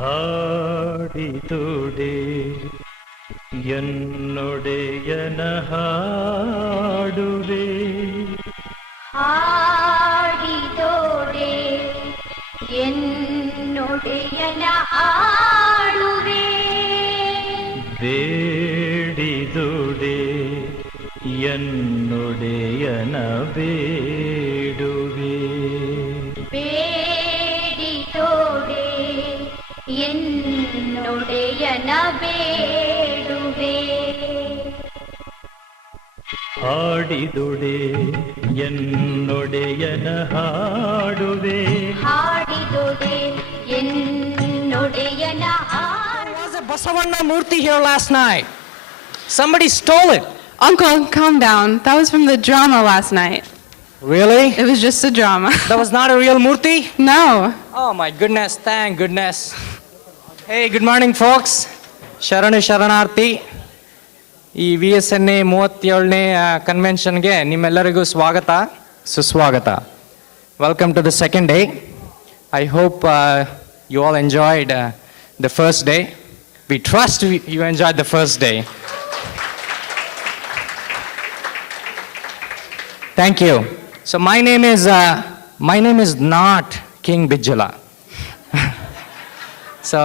ಹಾಡಿದುಡೆ ಎನ್ನೊಡೆಯನ ಹಾಡುವೆ ಹಾಡಿದೋಡೆ ಎನ್ನೊಡೆಯನ ಹಾಡುವೆ ಬೇಡಿದುಡೆ ಎನ್ನೊಡೆಯನ ಬೇಡುವೆ ಬೇಡಿದೋಡೆ ಎನ್ನೊಡೆಯನ ಬೇಡುವೆ ಹಾಡಿದುಡೆ ಎನ್ನೊಡೆಯನ ಹಾಡುವೆ ಹಾಡಿದೋಡೆ ಎನ್ನೊಡೆಯನ There was a Basavanna Murti here last night. Somebody stole it. Uncle, calm down. That was from the drama last night. Really? It was just a drama. That was not a real Murti? No. Oh my goodness, thank goodness. Hey, good morning folks. Sharanu Sharanarthi. ಈ Vsna 37ನೇ ಕನ್ವೆನ್ಷನ್ಗೆ ನಿಮ್ಮೆಲ್ಲರಿಗೂ ಸ್ವಾಗತ ಸುಸ್ವಾಗತ. Welcome to the second day. I hope you all enjoyed the first day. We trust you enjoyed the first day. Thank you. So my name is not King Bijala. So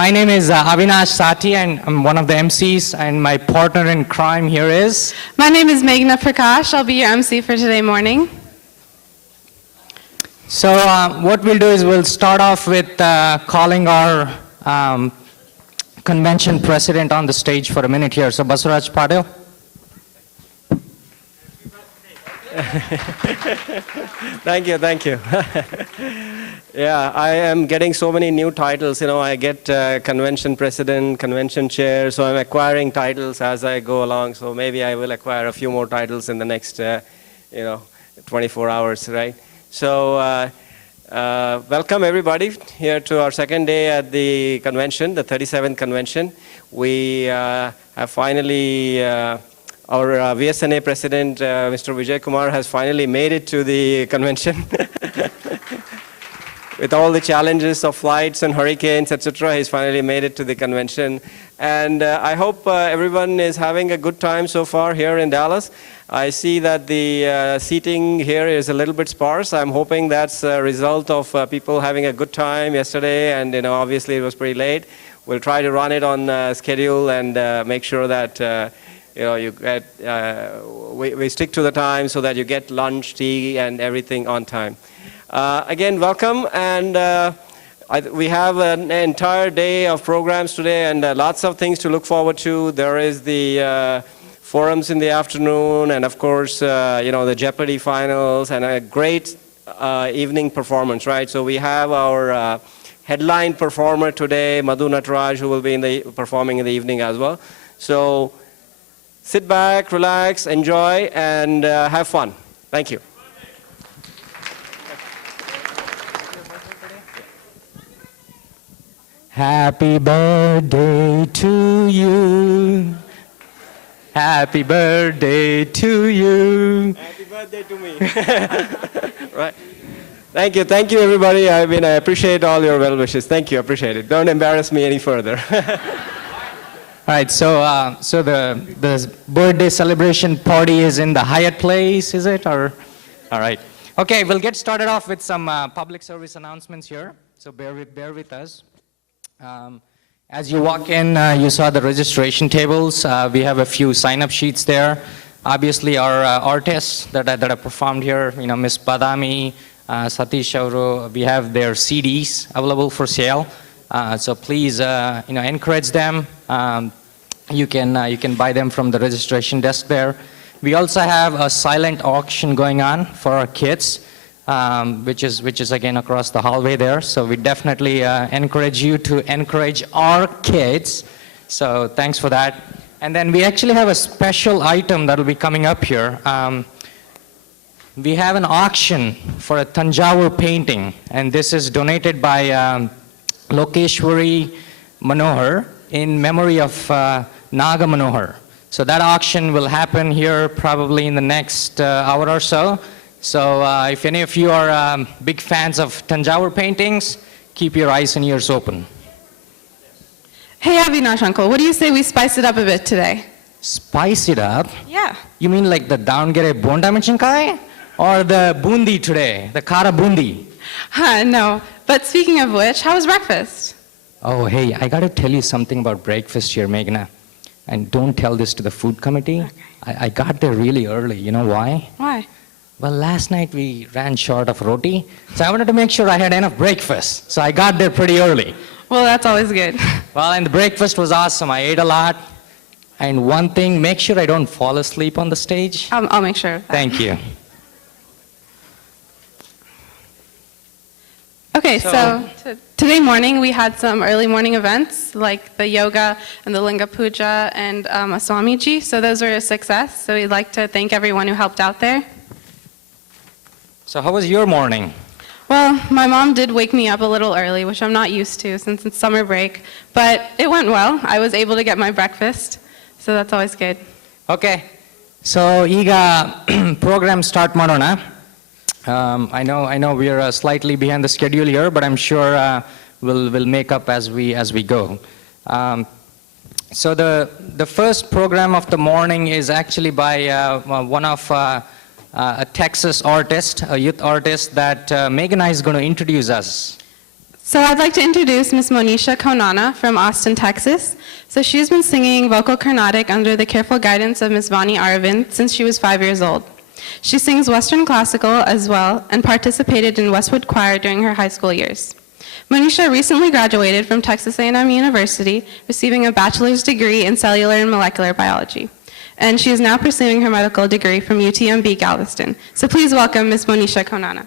my name is Avinash Sati, and I'm one of the MCs, and my partner in crime here is... My name is Meghna Prakash. I'll be your MC for today morning. So what we'll do is we'll start off with calling our convention president on the stage for a minute here. So Basuraj Patil. Thank you. Yeah, I am getting so many new titles. You know, I get convention president, convention chair, so I'm acquiring titles as I go along. So maybe I will acquire a few more titles in the next, 24 hours, right? So welcome everybody here to our second day at the convention, the 37th convention. We have finally... Our Vsna president, Mr. Vijay Kumar, has finally made it to the convention. With all the challenges of flights and hurricanes, etc., he's finally made it to the convention. And I hope everyone is having a good time so far here in Dallas. I see that the seating here is a little bit sparse. I'm hoping that's a result of people having a good time yesterday, and obviously it was pretty late. We'll try to run it on schedule and make sure that you get, we stick to the time so that you get lunch, tea, and everything on time. Again, welcome, and we have an entire day of programs today, and lots of things to look forward to. There is the forums in the afternoon, and of course, the Jeopardy finals, and a great evening performance, right? So we have our headline performer today, Madhu Nataraj, who will be performing in the evening as well. So sit back, relax, enjoy, and have fun. Thank you. Happy birthday to you. Happy birthday to you. Happy birthday to me. Right. Thank you everybody. I appreciate all your well wishes. Thank you, appreciate it. Don't embarrass me any further. All right, so the birthday celebration party is in the Hyatt place, is it? Or all right. Okay, we'll get started off with some public service announcements here. So bear with us. As you walk in, you saw the registration tables. We have a few sign-up sheets there. Obviously, our artists that are performed here, Miss Badami, Satish Auru, we have their CDs available for sale. So please, encourage them. You can buy them from the registration desk there. We also have a silent auction going on for our kids, which is again across the hallway there. So we definitely encourage you to encourage our kids. So thanks for that. And then we actually have a special item that will be coming up here. We have an auction for a Tanjavur painting, and this is donated by Lokeshwari Manohar in memory of Naga Manohar. So that auction will happen here probably in the next hour or so. So if any of you are big fans of Tanjavur paintings, keep your eyes and ears open. Hey, Avinash uncle, what do you say we spice it up a bit today? Spice it up? Yeah. You mean like the Davangere Bonda Michinkai? Or the bundi today, the kara bundi? No, but speaking of which, how was breakfast? Oh, hey, I gotta tell you something about breakfast here, Meghna. And don't tell this to the food committee. Okay. I got there really early. You know why? Why? Well, last night we ran short of roti, so I wanted to make sure I had enough breakfast. So I got there pretty early. Well, that's always good. Well, and the breakfast was awesome. I ate a lot. And one thing, make sure I don't fall asleep on the stage. I'll make sure of that. Thank you. Okay, so today morning we had some early morning events like the yoga and the Linga Puja and a Swamiji. So those were a success. So we'd like to thank everyone who helped out there. So how was your morning? Well, my mom did wake me up a little early, which I'm not used to since it's summer break, but it went well. I was able to get my breakfast, so that's always good. Okay. So ಈಗ program start ಮಾಡೋಣ. I know we're slightly behind the schedule here, but I'm sure we'll make up as we go. So the first program of the morning is actually by one of a Texas artist, a youth artist that Meghna is going to introduce us. So I'd like to introduce Miss Monisha Konana from Austin, Texas. So she's been singing vocal Carnatic under the careful guidance of Miss Vani Aravind since she was 5 years old. She sings Western classical as well and participated in Westwood Choir during her high school years. Monisha recently graduated from Texas A&M University, receiving a bachelor's degree in cellular and molecular biology. And she is now pursuing her medical degree from UTMB Galveston. So please welcome Ms. Monisha Konana.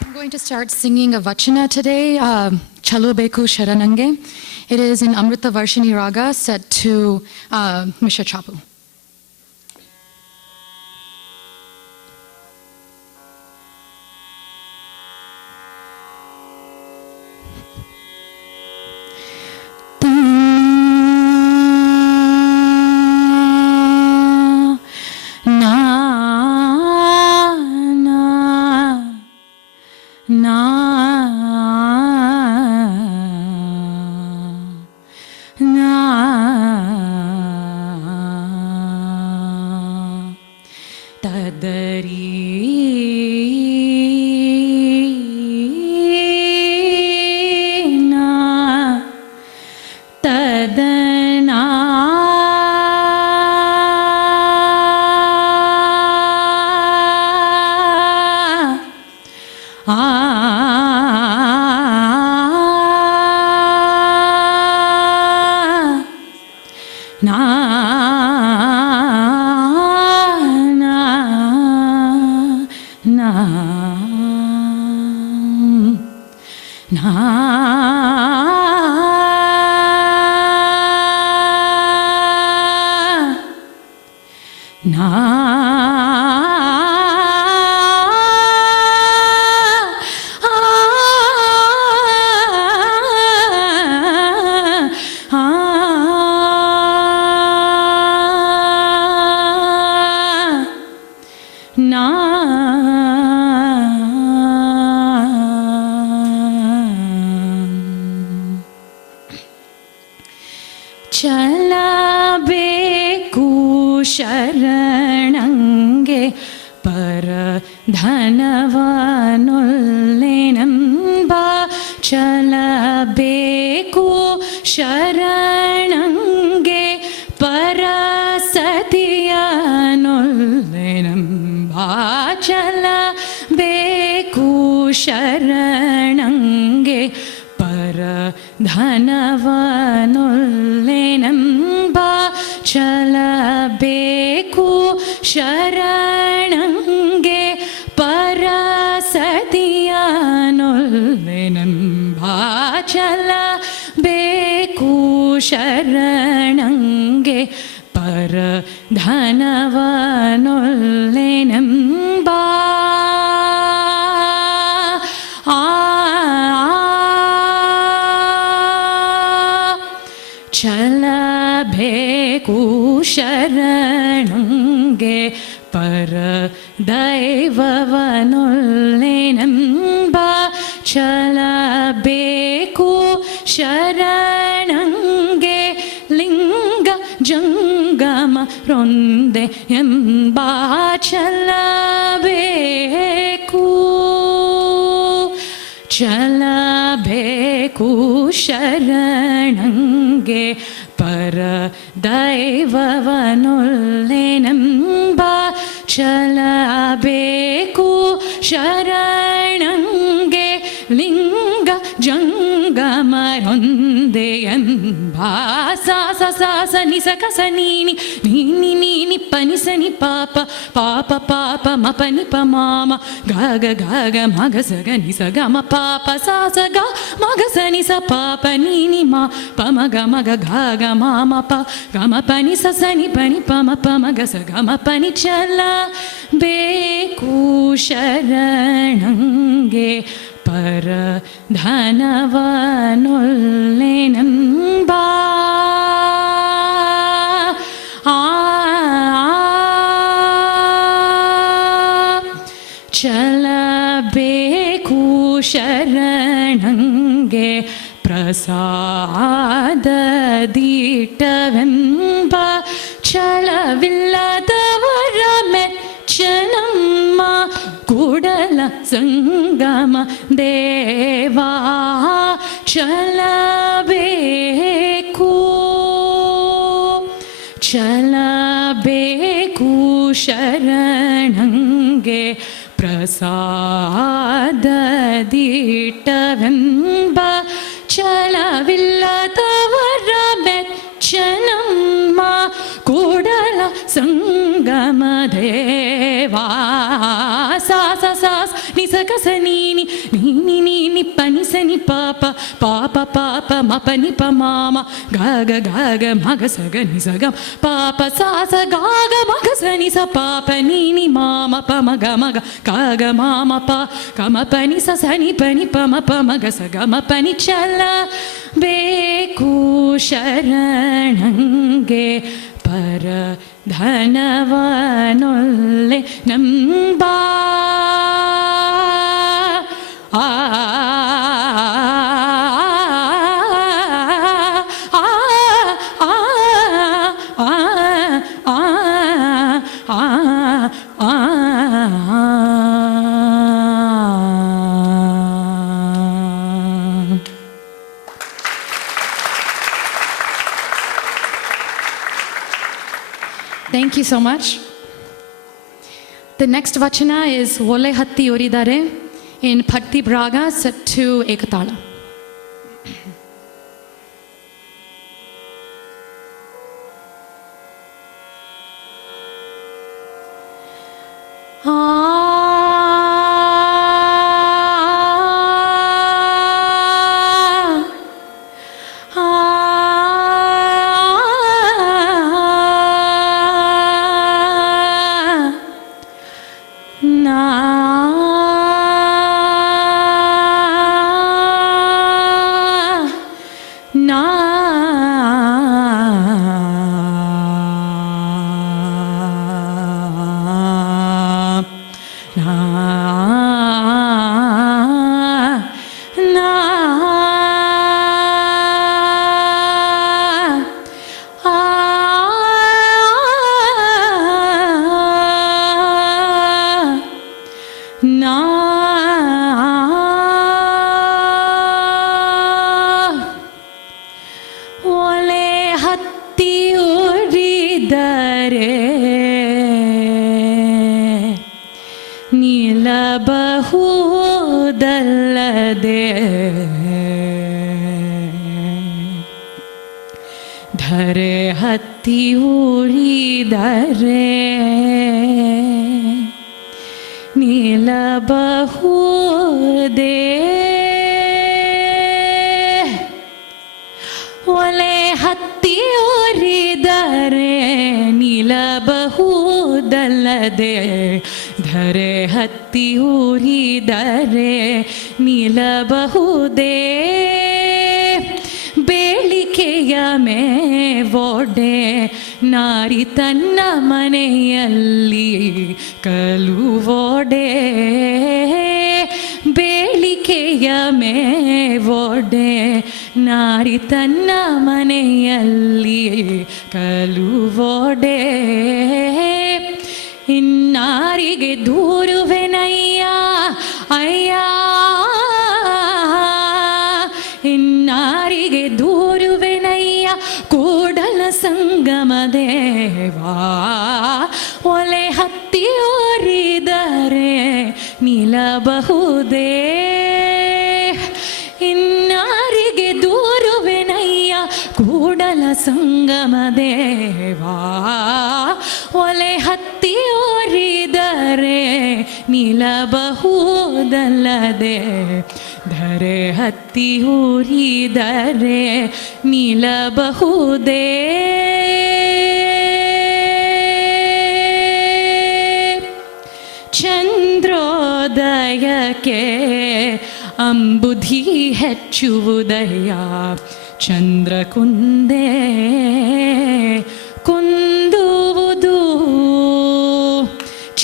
I'm going to start singing a Vsna today, Chalo Beku Sharanange. It is in Amrita Varshini Raga set to Mishra Chapu. ಶರಣಂಗೆ ಪರ ಧನವನುಲ್ಲೆನೆಂಬ ಚಲಬೇಕು ಶರಣಂಗೆ ಪರ ಸತಿಯನುಲ್ಲೆನೆಂಬ ಚಲಬೇಕು ಶರಣಂಗೆ ಪರ ಧನವನುಲ್ಲೆನೆಂಬ ಚಲಬೇಕು ಶರಣಂಗೆ ಪರ ಸತಿಯನುಲ್ಲೆನೆಂಬ ಚಲಬೇಕು ಶರಣಂಗೆ ಪರ ಧನವನುಲ್ಲೆನೆಂಬ ಚಲಬೇಕು ಶರಣಂಗೆ ಪರ ದೈವವನುಲ್ಲೆನೆಂಬ ಚಲಬೇಕು ಶರಣಂಗೆ ಲಿಂಗ ಜಂಗಮ ರೊಂದೆ ಎಂಬ ಚಲಬೇಕು ಚಲಬೇಕು ಶರಣಂಗೆ ಪರ ದೈವವನೊಲ್ಲೆನೆಂಬ ಚಲಬೇಕು ಶರಣಂಗೆ ಲಿಂಗ ಜಂಗಮರೊಂದೆ ಎಂಬ ಸಾಸ ಸಾಸ ನಿಸ ಕಸ ನೀನಿ ನೀನಿ ನೀನಿ ಪನಿ ಸನಿ ಪಾಪ ಪಾಪ ಪಾಪ ಮಪನಿ ಪ ಮಾಮ ಗಾಗ ಗಾಗ ಮಗ ಸಗ ನಿಸ ಗಮ ಪಾಪ ಸಾಸ ಗ ಮಗ ಸನಿ ಸ ಪಾಪ ನೀನಿ ಮಾ ಪಮ ಗಮ ಗ ಗಾಗ ಮಾಮ ಪ ಗಮ ಪನಿ ಸ ಸನಿ ಪನಿ ಪಮ ಪಮ ಗ ಸ ಗಮ ಪನಿ ಚಲ ಬೇಕು ಶರಣಂಗೆ ಪರ ಧನವನೊಲ್ಲೆನೆಂಬ ಚಲಬೇಕು ಶರಣಂಗೆ ಪ್ರಸಾದದೀಟವೆಂಬ ಛಲವಿಲ್ಲದವರ ಮೆಚ್ಚನಮ್ಮ ಕೂಡಲ ಸಂಗಮ ದೇವಾ ಚಲಬೇಕು ಚಲಬೇಕು ಶರಣಂಗೆ ಪ್ರಸಾದದೀಟವೆಂಬ ಛಲವಿಲ್ಲದವರ ಮೆಚ್ಚನಮ್ಮ ಕೂಡಲ ಸಂಗಮ ದೇವಾ ಸಾಸ ಸಾಸ ನಿಸ ಕಸ ನೀನಿ ನೀನಿ ನೀನಿ ಪನಿ ಸನಿ ಪಾಪ ಪಾಪ ಪಾಪ ಮಪನಿ ಪ ಮಾಮ ಗಾಗ ಗಾಗ ಮಗ ಸಗ ನಿಸ ಗ ಪಾಪ ಸಾಸ ಗಾಗ ಮಗ ಸನಿ ಸ ಪಾಪ ನೀನಿ ಮಾಮ ಪ ಮಗ ಮಗ ಕಾಗ ಮಾಮ ಪ ಕಮ ಪನಿ ಸ ಸನಿ ಪನಿ ಪಮ ಪ ಮಗ ಸ ಗಮ ಪನಿ ಚಲ ಬೇಕು ಶರಣಂಗೆ ಪರ ಧನವನೊಲ್ಲೆ ನಂಬ ಆ Thank you so much. The next vachana is Vole Hatti Oridare in Bhakti Braga set to Ekatala. ಧರೆ ಹತ್ತಿ ಉರಿದರೆ ನಿಲ್ಲಬಹುದೇ ಒಲೆ ಹತ್ತಿ ಉರಿದರೆ ನಿಲ್ಲಬಹುದಲ್ಲದೆ ಧರೆ ಹತ್ತಿ ಉರಿದರೆ ನಿಲ್ಲಬಹುದೇ ಬೇಳಿಕೆಯ ಮೇವೊಡೆ ನಾರಿ ತನ್ನ ಮನೆಯಲ್ಲಿ ಕಲುವೊಡೆ ಬೇಳಿಕೆಯ ಮೇವೊಡೆ ನಾರಿ ತನ್ನ ಮನೆಯಲ್ಲಿ ಕಲುವೊಡೆ ಇನ್ನಾರಿಗೆ ದೂರುವೆನಯ್ಯ ಅಯ್ಯ ಇನ್ನಾರಿಗೆ ದೂರುವೆನಯ್ಯ ಕೂಡಲ ಸಂಗಮ ದೇವಾ ಒಲೆ ಹತ್ತಿಯೋರಿದರೆ ನಿಲ್ಲಬಹುದೇ ಇನ್ನಾರಿಗೆ ದೂರುವೆನಯ್ಯ ಕೂಡಲ ಸಂಗಮ ದೇವಾ ಒಲೆ ಹತ್ತಿಯೋರಿದರೆ ನಿಲ್ಲಬಹುದಲ್ಲದೆ ಧರೆ ಹತ್ತಿ ಊರಿದರೆ ನಿಲ್ಲಬಹುದೇ ಚಂದ್ರೋದಯಕ್ಕೆ ಅಂಬುಧಿ ಹೆಚ್ಚುವುದಯ್ಯ ಚಂದ್ರ ಕುಂದೇ ಕುಂದುವುದು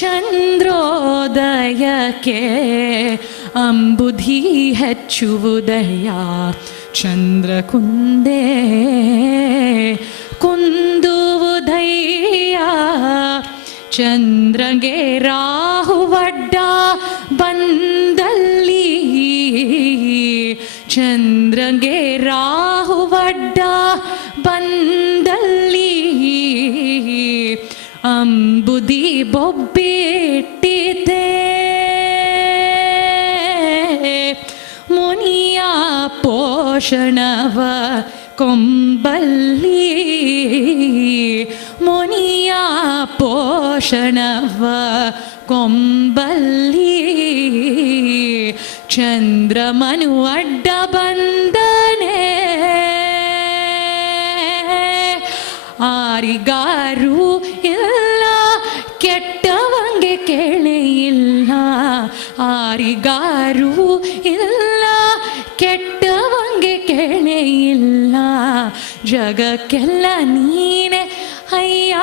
ಚಂದ್ರೋದಯಕ್ಕೆ ಅಂಬುಧಿ ಹೆಚ್ಚುವುದಯ್ಯ ಚಂದ್ರ ಕುಂದೇ ಕುಂದುವುದಯ್ಯ ಚಂದ್ರಗೆ ರಾಹುವಡ್ಡ ಬಂದಲ್ಲಿ ಚಂದ್ರಗೆ ರಾಹುವಡ್ಡ ಬಂದಲ್ಲಿ ಅಂಬುದಿ ಬೊಬ್ಬಿಟ್ಟಿದೆ ಮುನಿಯ ಪೋಷಣವ ಕೊಂಬಲ್ಲಿ ಮುನಿಯ ಪೋಷಣವ ಕೊಂಬಲ್ಲಿ ಚಂದ್ರಮನು ಅಡ್ಡ ಬಂದನೆ ಆರಿಗಾರು ಇಲ್ಲ ಕೆಟ್ಟವಂಗೆ ಕೇಳೇ ಇಲ್ಲ ಆರಿಗಾರು ಇಲ್ಲ ಕೆಟ್ಟವಂಗೆ ಕೇಳೇ ಇಲ್ಲ ಜಗಕ್ಕೆಲ್ಲ ನೀನೆ ಅಯ್ಯ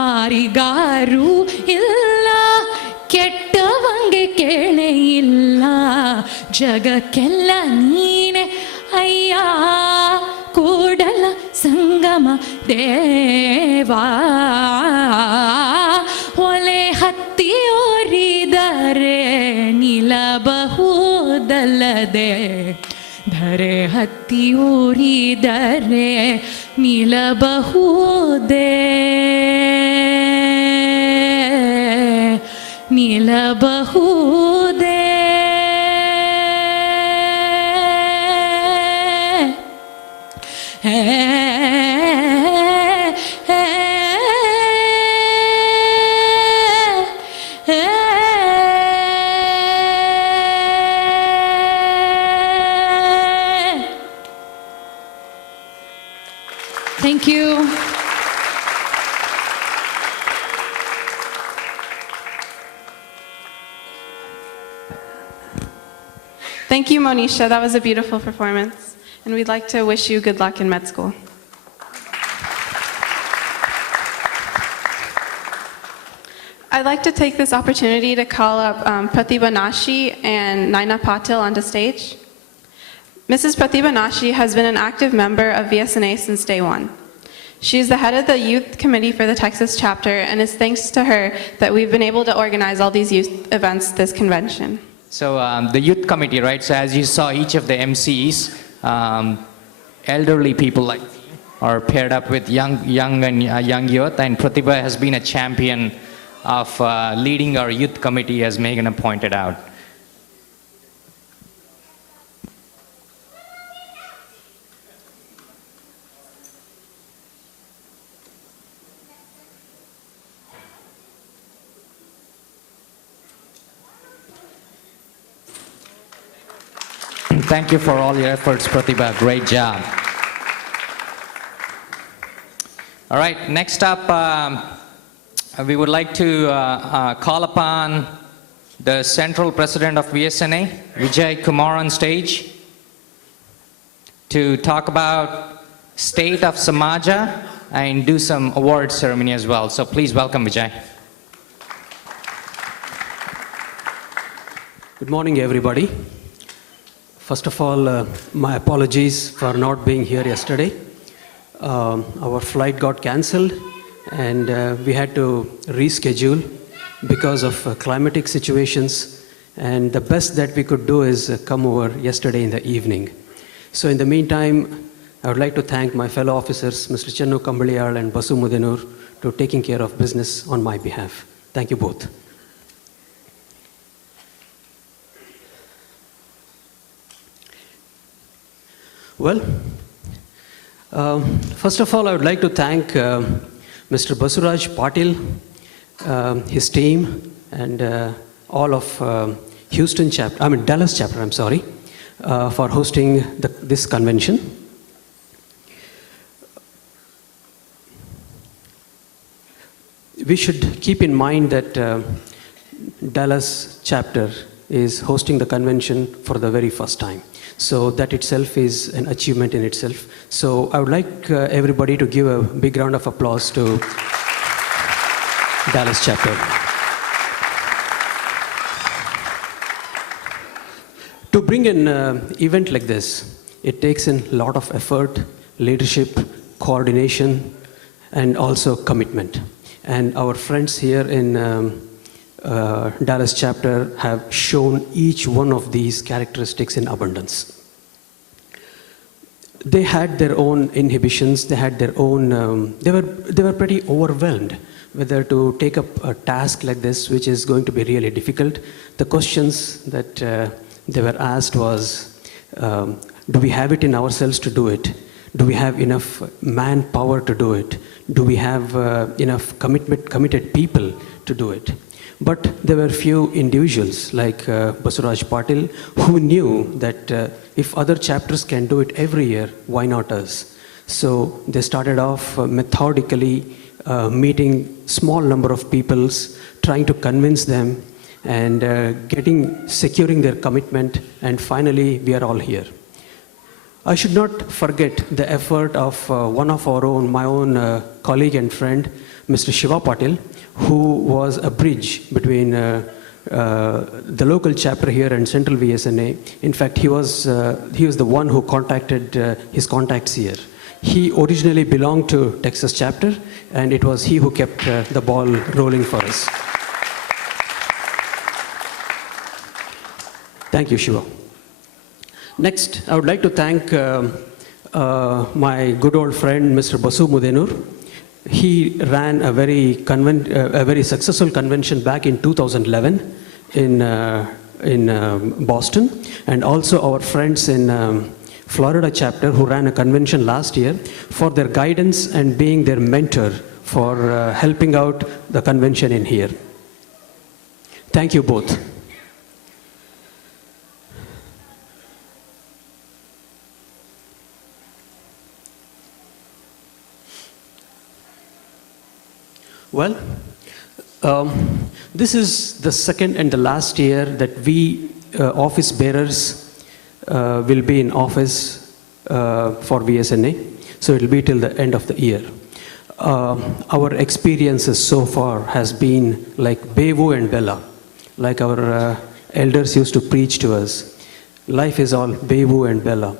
ಆರಿಗಾರು ಇಲ್ಲ ಕೆಟ್ಟವಂಗೆ ಕೇಳೇ ಇಲ್ಲ ಜಗಕ್ಕೆಲ್ಲ ನೀನೆ ಅಯ್ಯ ಕೂಡಲ ಸಂಗಮ ದೇವಾ ಒಲೆ ಹತ್ತಿಯೋರಿದರೆ ನಿಲ್ಲಬಹುದಲ್ಲದೆ ಧರೆ ಹತ್ತಿಯೋರಿದರೆ ನಿಲ್ಲಬಹುದೇ ನಿಲ್ಲಬಹುದೇ Thank you. Thank you, Monisha. That was a beautiful performance. And we'd like to wish you good luck in med school. I'd like to take this opportunity to call up Pratibha Nashi and Naina Patil onto stage. Mrs. Pratibha Nashi has been an active member of Vsna since day one. She is the head of the youth committee for the Texas chapter, and it's thanks to her that we've been able to organize all these youth events this convention. So the youth committee, right? So as you saw, each of the MCs, elderly people like me are paired up with young youth, and Pratibha has been a champion of leading our youth committee, as Meghana pointed out. Thank you for all your efforts, Pratibha. Great job. All right, next up, we would like to call upon the Central President of Vsna, Vijay Kumar, on stage to talk about state of Samaja and do some award ceremony as well. So please welcome Vijay. Good morning, everybody. First of all, my apologies for not being here yesterday. Our flight got cancelled and we had to reschedule because of climatic situations, and the best that we could do is come over yesterday in the evening. So in the meantime, I would like to thank my fellow officers, Mr. Chennu Kambaliyal and Basu Mudenur, to taking care of business on my behalf. Thank you both. Well, first of all, I would like to thank Mr. Basuraj Patil, his team, and all of Dallas chapter, for hosting this convention. We should keep in mind that Dallas chapter is hosting the convention for the very first time. So that itself is an achievement in itself. So I would like everybody to give a big round of applause to Dallas chapter. To bring an event like this, it takes a lot of effort, leadership, coordination, and also commitment. And our friends here in Dallas chapter have shown each one of these characteristics in abundance. They had their own inhibitions, they had their own, they were pretty overwhelmed whether to take up a task like this, which is going to be really difficult. The questions that they were asked was, do we have it in ourselves to do it? Do we have enough manpower to do it? Do we have enough committed people to do it? But there were few individuals like Basuraj Patil who knew that if other chapters can do it every year, why not us? So they started off methodically meeting small number of peoples, trying to convince them and securing their commitment, and finally we are all here. I should not forget the effort of one of my own colleague and friend, Mr. Shiva Patil, who was a bridge between the local chapter here and Central VSNA. In fact, he was the one who contacted his contacts here. He originally belonged to Texas chapter, and it was he who kept the ball rolling for us. Thank you, Shiva. Next, I would like to thank my good old friend, Mr. Basu Mudenur. He ran a very successful convention back in 2011 in Boston, and also our friends in Florida chapter who ran a convention last year, for their guidance and being their mentor for helping out the convention in here. Thank you both. Well, this is the second and the last year that we office bearers will be in office for VSNA. So it will be till the end of the year. Our experiences so far has been like Bevu and Bella, like our elders used to preach to us. Life is all Bevu and Bella.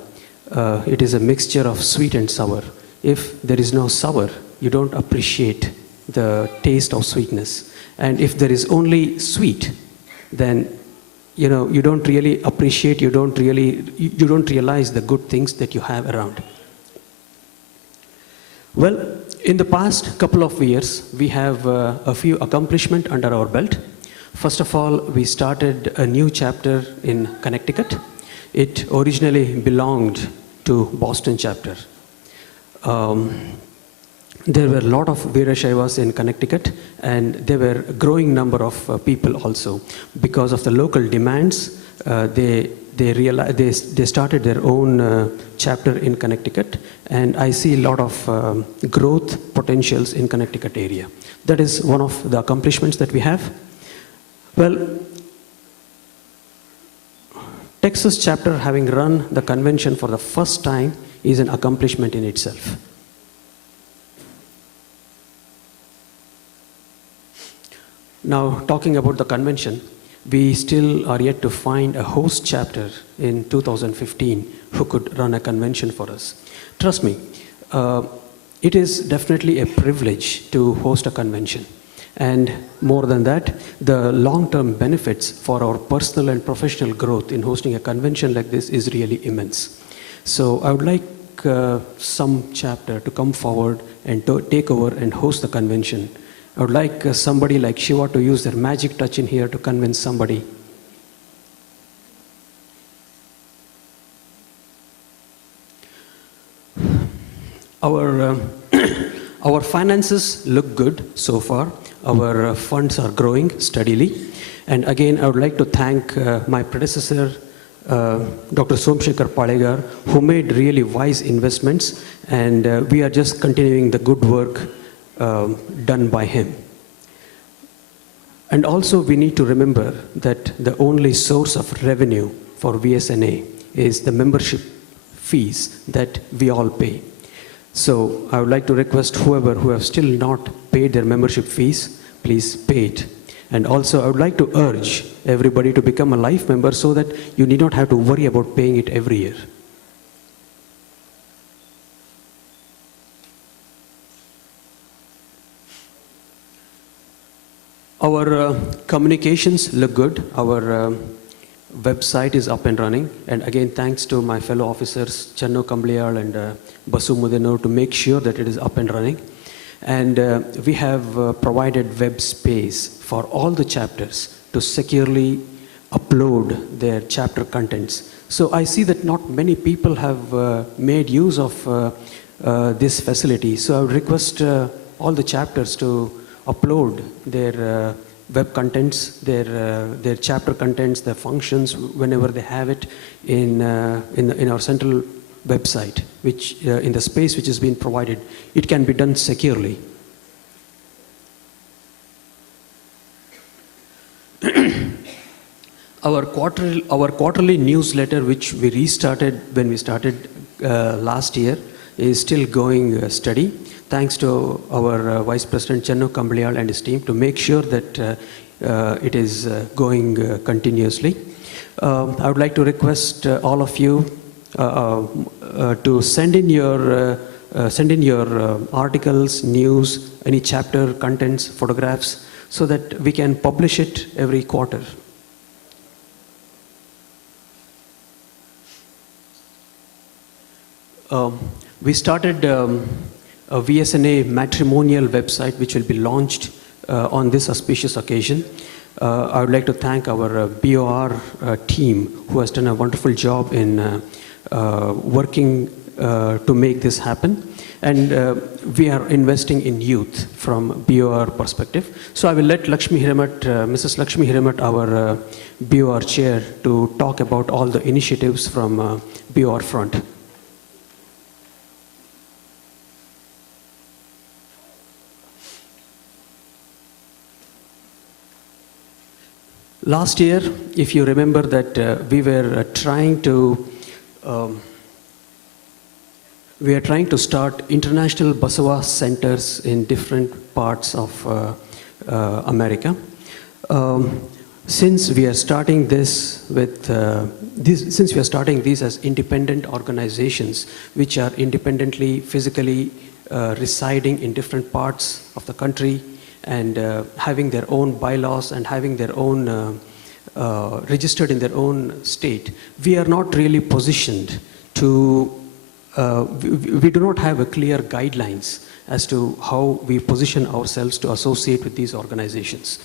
It is a mixture of sweet and sour. If there is no sour, you don't appreciate the taste of sweetness. And if there is only sweet, then you don't really appreciate, you don't realize the good things that you have around. Well, in the past couple of years, we have a few accomplishments under our belt. First of all, we started a new chapter in Connecticut. It originally belonged to Boston chapter. There were a lot of Veerashaivas in Connecticut, and there were a growing number of people also. Because of the local demands, they started their own chapter in Connecticut, and I see a lot of growth potentials in Connecticut area. That is one of the accomplishments that we have. Well, Texas chapter having run the convention for the first time is an accomplishment in itself. Now, talking about the convention, we still are yet to find a host chapter in 2015 who could run a convention for us. Trust me, it is definitely a privilege to host a convention. And more than that, the long-term benefits for our personal and professional growth in hosting a convention like this is really immense. So I would like some chapter to come forward and to take over and host the convention. I would like somebody like Shiva to use their magic touch in here to convince somebody. Our, our finances look good so far. Our funds are growing steadily. And again, I would like to thank my predecessor, Dr. Somshekar Palegar, who made really wise investments. And we are just continuing the good work done by him. And also we need to remember that the only source of revenue for VSNA is the membership fees that we all pay. So I would like to request whoever who have still not paid their membership fees, please pay it. And also I would like to urge everybody to become a life member so that you need not have to worry about paying it every year. Our communications look good. Our website is up and running. And again, thanks to my fellow officers, Channo Kambliyal and Basu Mudenur, to make sure that it is up and running. And we have provided web space for all the chapters to securely upload their chapter contents. So I see that not many people have made use of this facility. So I would request all the chapters to upload their web contents, their chapter contents, their functions, whenever they have it in our central website, which in the space which has been provided. It can be done securely. Our quarterly newsletter, which we restarted when we started last year, is still going steady. Thanks to our Vice President Channo Kambliyal and his team to make sure that it is going continuously. I would like to request all of you to send in your articles, news, any chapter contents, photographs, so that we can publish it every quarter. We started a VSNA matrimonial website which will be launched on this auspicious occasion. I would like to thank our BOR team who has done a wonderful job in working to make this happen. And we are investing in youth from BOR perspective. So I will let Lakshmi Hiramat, Mrs. Lakshmi Hiramat, our BOR chair, to talk about all the initiatives from BOR front. Last year, if you remember that we were trying to start international Basava centers in different parts of America. Since we are starting this with since we are starting these as independent organizations, which are independently, physically residing in different parts of the country, and having their own bylaws and having their own registered in their own state, we are not really positioned to, we do not have a clear guidelines as to how we position ourselves to associate with these organizations.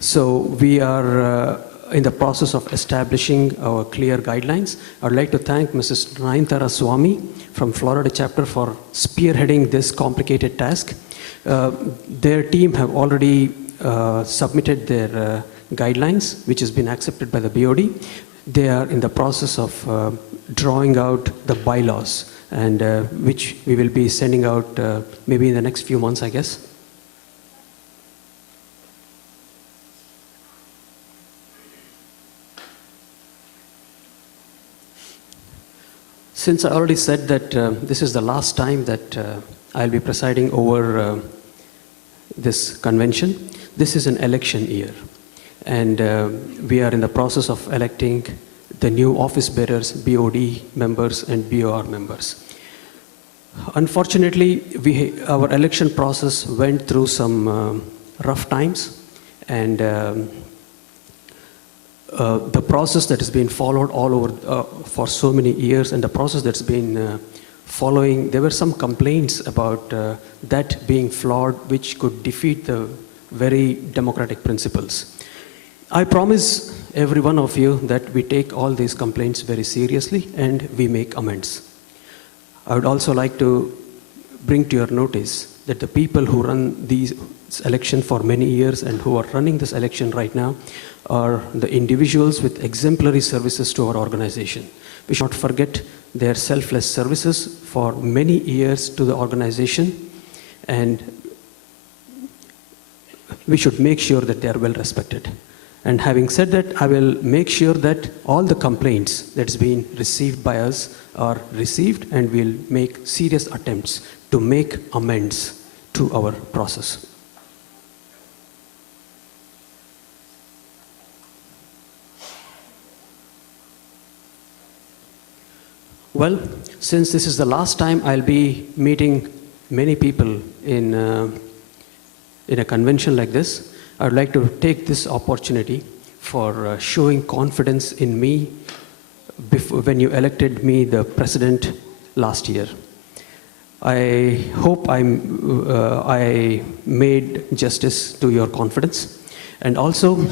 So we are in the process of establishing our clear guidelines. I'd like to thank Mrs. Nayanthara Swami from Florida chapter for spearheading this complicated task. Their team have already submitted their guidelines, which has been accepted by the BOD. They are in the process of drawing out the bylaws, and which we will be sending out maybe in the next few months, I guess. Since I already said that this is the last time that I'll be presiding over this convention, this is an election year. And we are in the process of electing the new office bearers, BOD members and BOR members. Unfortunately, our election process went through some rough times, and the process that has been followed all over for so many years, and the process that's been following, there were some complaints about that being flawed, which could defeat the very democratic principles. I promise every one of you that we take all these complaints very seriously and we make amends. I would also like to bring to your notice that the people who run these election for many years and who are running this election right now are the individuals with exemplary services to our organization. We should not forget their selfless services for many years to the organization, and we should make sure that they are well respected. And having said that, I will make sure that all the complaints that's been received by us are received, and we'll make serious attempts to make amends to our process. Well, since this is the last time I'll be meeting many people in a convention like this, I would like to take this opportunity for showing confidence in me when you elected me the president last year. I hope I made justice to your confidence. And also,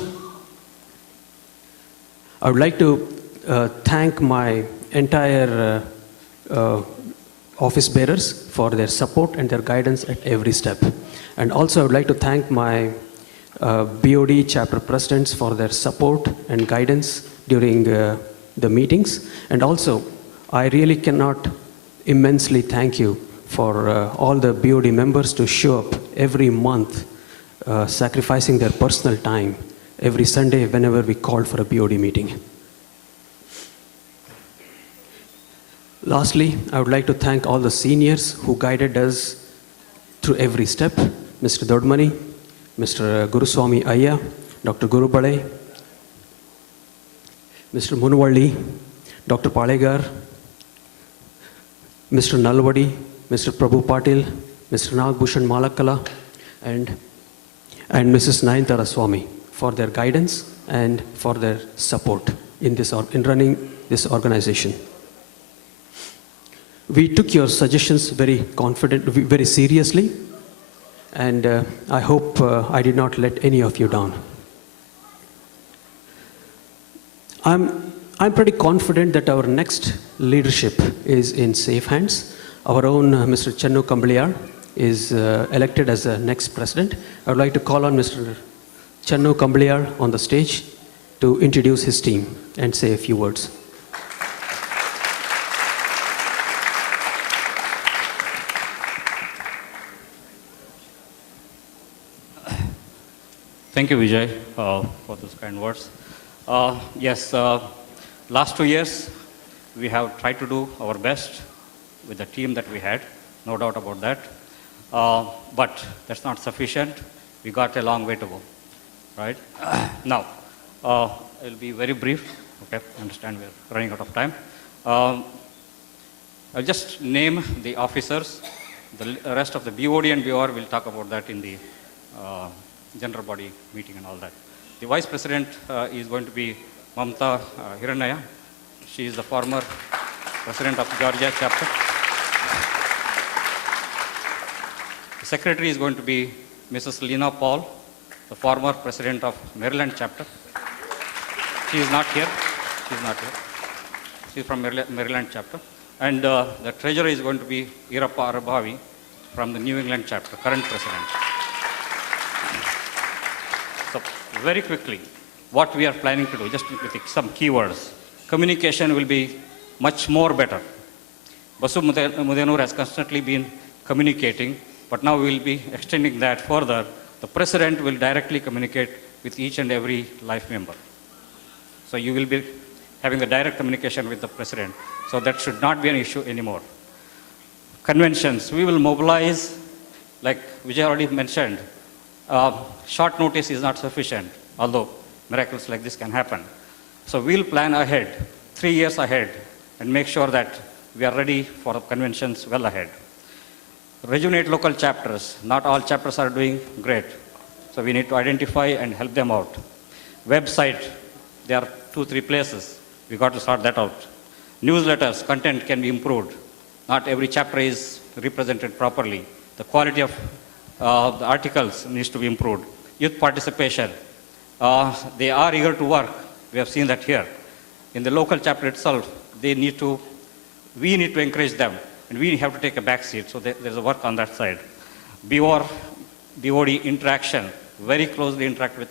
I would like to thank my entire office bearers for their support and their guidance at every step. And also, I would like to thank my BOD chapter presidents for their support and guidance during the meetings. And also, I really cannot immensely thank you for all the BOD members to show up every month, sacrificing their personal time every Sunday whenever we called for a BOD meeting. Lastly, I would like to thank all the seniors who guided us through every step, Mr. Dodmani, Mr. Guruswamy Ayya, Dr. Gurubale, Mr. Munwalli, Dr. Palegar, Mr. Nalwadi, Mr. Prabhu Patil, Mr. Nagbhushan Malakala, and Mrs. Nayantara Swami for their guidance and for their support in running this organization. We took your suggestions very seriously, and I hope I did not let any of you down. I'm pretty confident that our next leadership is in safe hands. Our own Mr. Channu Kambliar is elected as the next president. I would like to call on Mr. Channu Kambliar on the stage to introduce his team and say a few words. Thank you, Vijay, for those kind words. Yes, last 2 years, we have tried to do our best with the team that we had, no doubt about that. But that's not sufficient. We got a long way to go, right? Now, I'll be very brief. Okay, I understand we're running out of time. I'll just name the officers. The rest of the BOD and BOR, we'll talk about that in the general body meeting and all that. The vice president is going to be Mamta Hirannaya. She is the former president of Georgia chapter. The secretary is going to be Mrs. Lena Paul, the former president of Maryland chapter. She is not here. She's not here. She's from Maryland chapter. And the treasurer is going to be Irappa Arabhavi from the New England chapter, current president. So very quickly, what we are planning to do, just with some keywords. Communication will be much more better. Basu Mudenur has constantly been communicating, but now we will be extending that further. The president will directly communicate with each and every life member. So you will be having the direct communication with the president. So that should not be an issue anymore. Conventions, we will mobilize, like Vijay already mentioned, short notice is not sufficient, although miracles like this can happen. So we'll plan ahead, 3 years ahead, and make sure that we are ready for conventions well ahead. Rejuvenate local chapters. Not all chapters are doing great. So we need to identify and help them out. Website, there are 2-3 places. We got to sort that out. Newsletters, content can be improved. Not every chapter is represented properly. The quality of the articles needs to be improved. Youth participation, they are eager to work. We have seen that here. In the local chapter itself, we need to encourage them, and we have to take a back seat. So there's a work on that side. BOD interaction, very closely interact with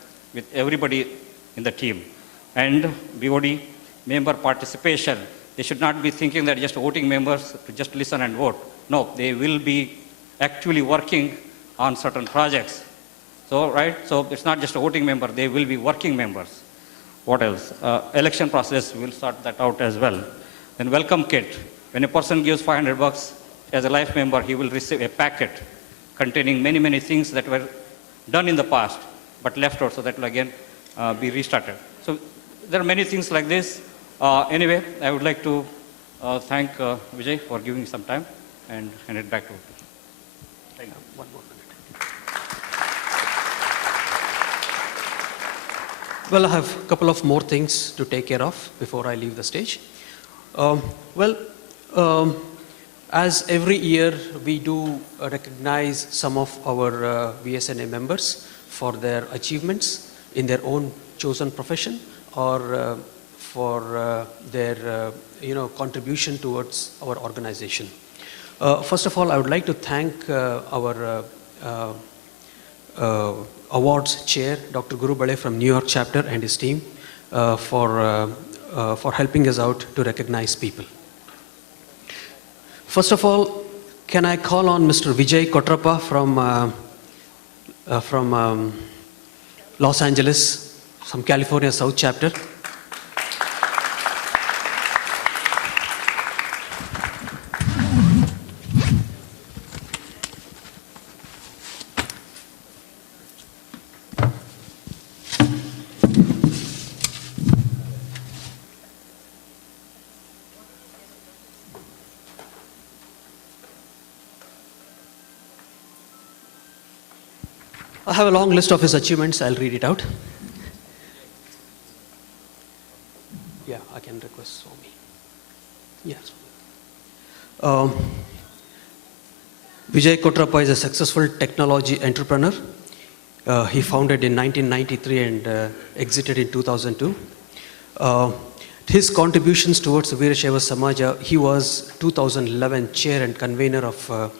everybody in the team. And BOD member participation, they should not be thinking that just voting members to just listen and vote. No, they will be actually working on certain projects. So, right, so it's not just a voting member, they will be working members. What else? Election process, we'll sort that out as well. Then welcome kit. When a person gives $500 as a life member, he will receive a packet containing many, many things that were done in the past, but left out, so that will again be restarted. So there are many things like this. Anyway, I would like to thank Vijay for giving me some time and hand it back to you. Thank you. One more minute. Well, I have a couple of more things to take care of before I leave the stage. As every year, we do recognize some of our VSNA members for their achievements in their own chosen profession or for their contribution towards our organization. First of all, I would like to thank our awards chair, Dr. Guru Bale from New York chapter and his team for helping us out to recognize people. First of all, can I call on Mr. Vijay Kotrappa from Los Angeles, from California South chapter. I have a long list of his achievements. I'll read it out. Yeah, I can request Swami. Yes. Vijay Kotrappa is a successful technology entrepreneur. He founded in 1993 and exited in 2002. His contributions towards the Veerashaiva Samaja, he was 2011 chair and convener of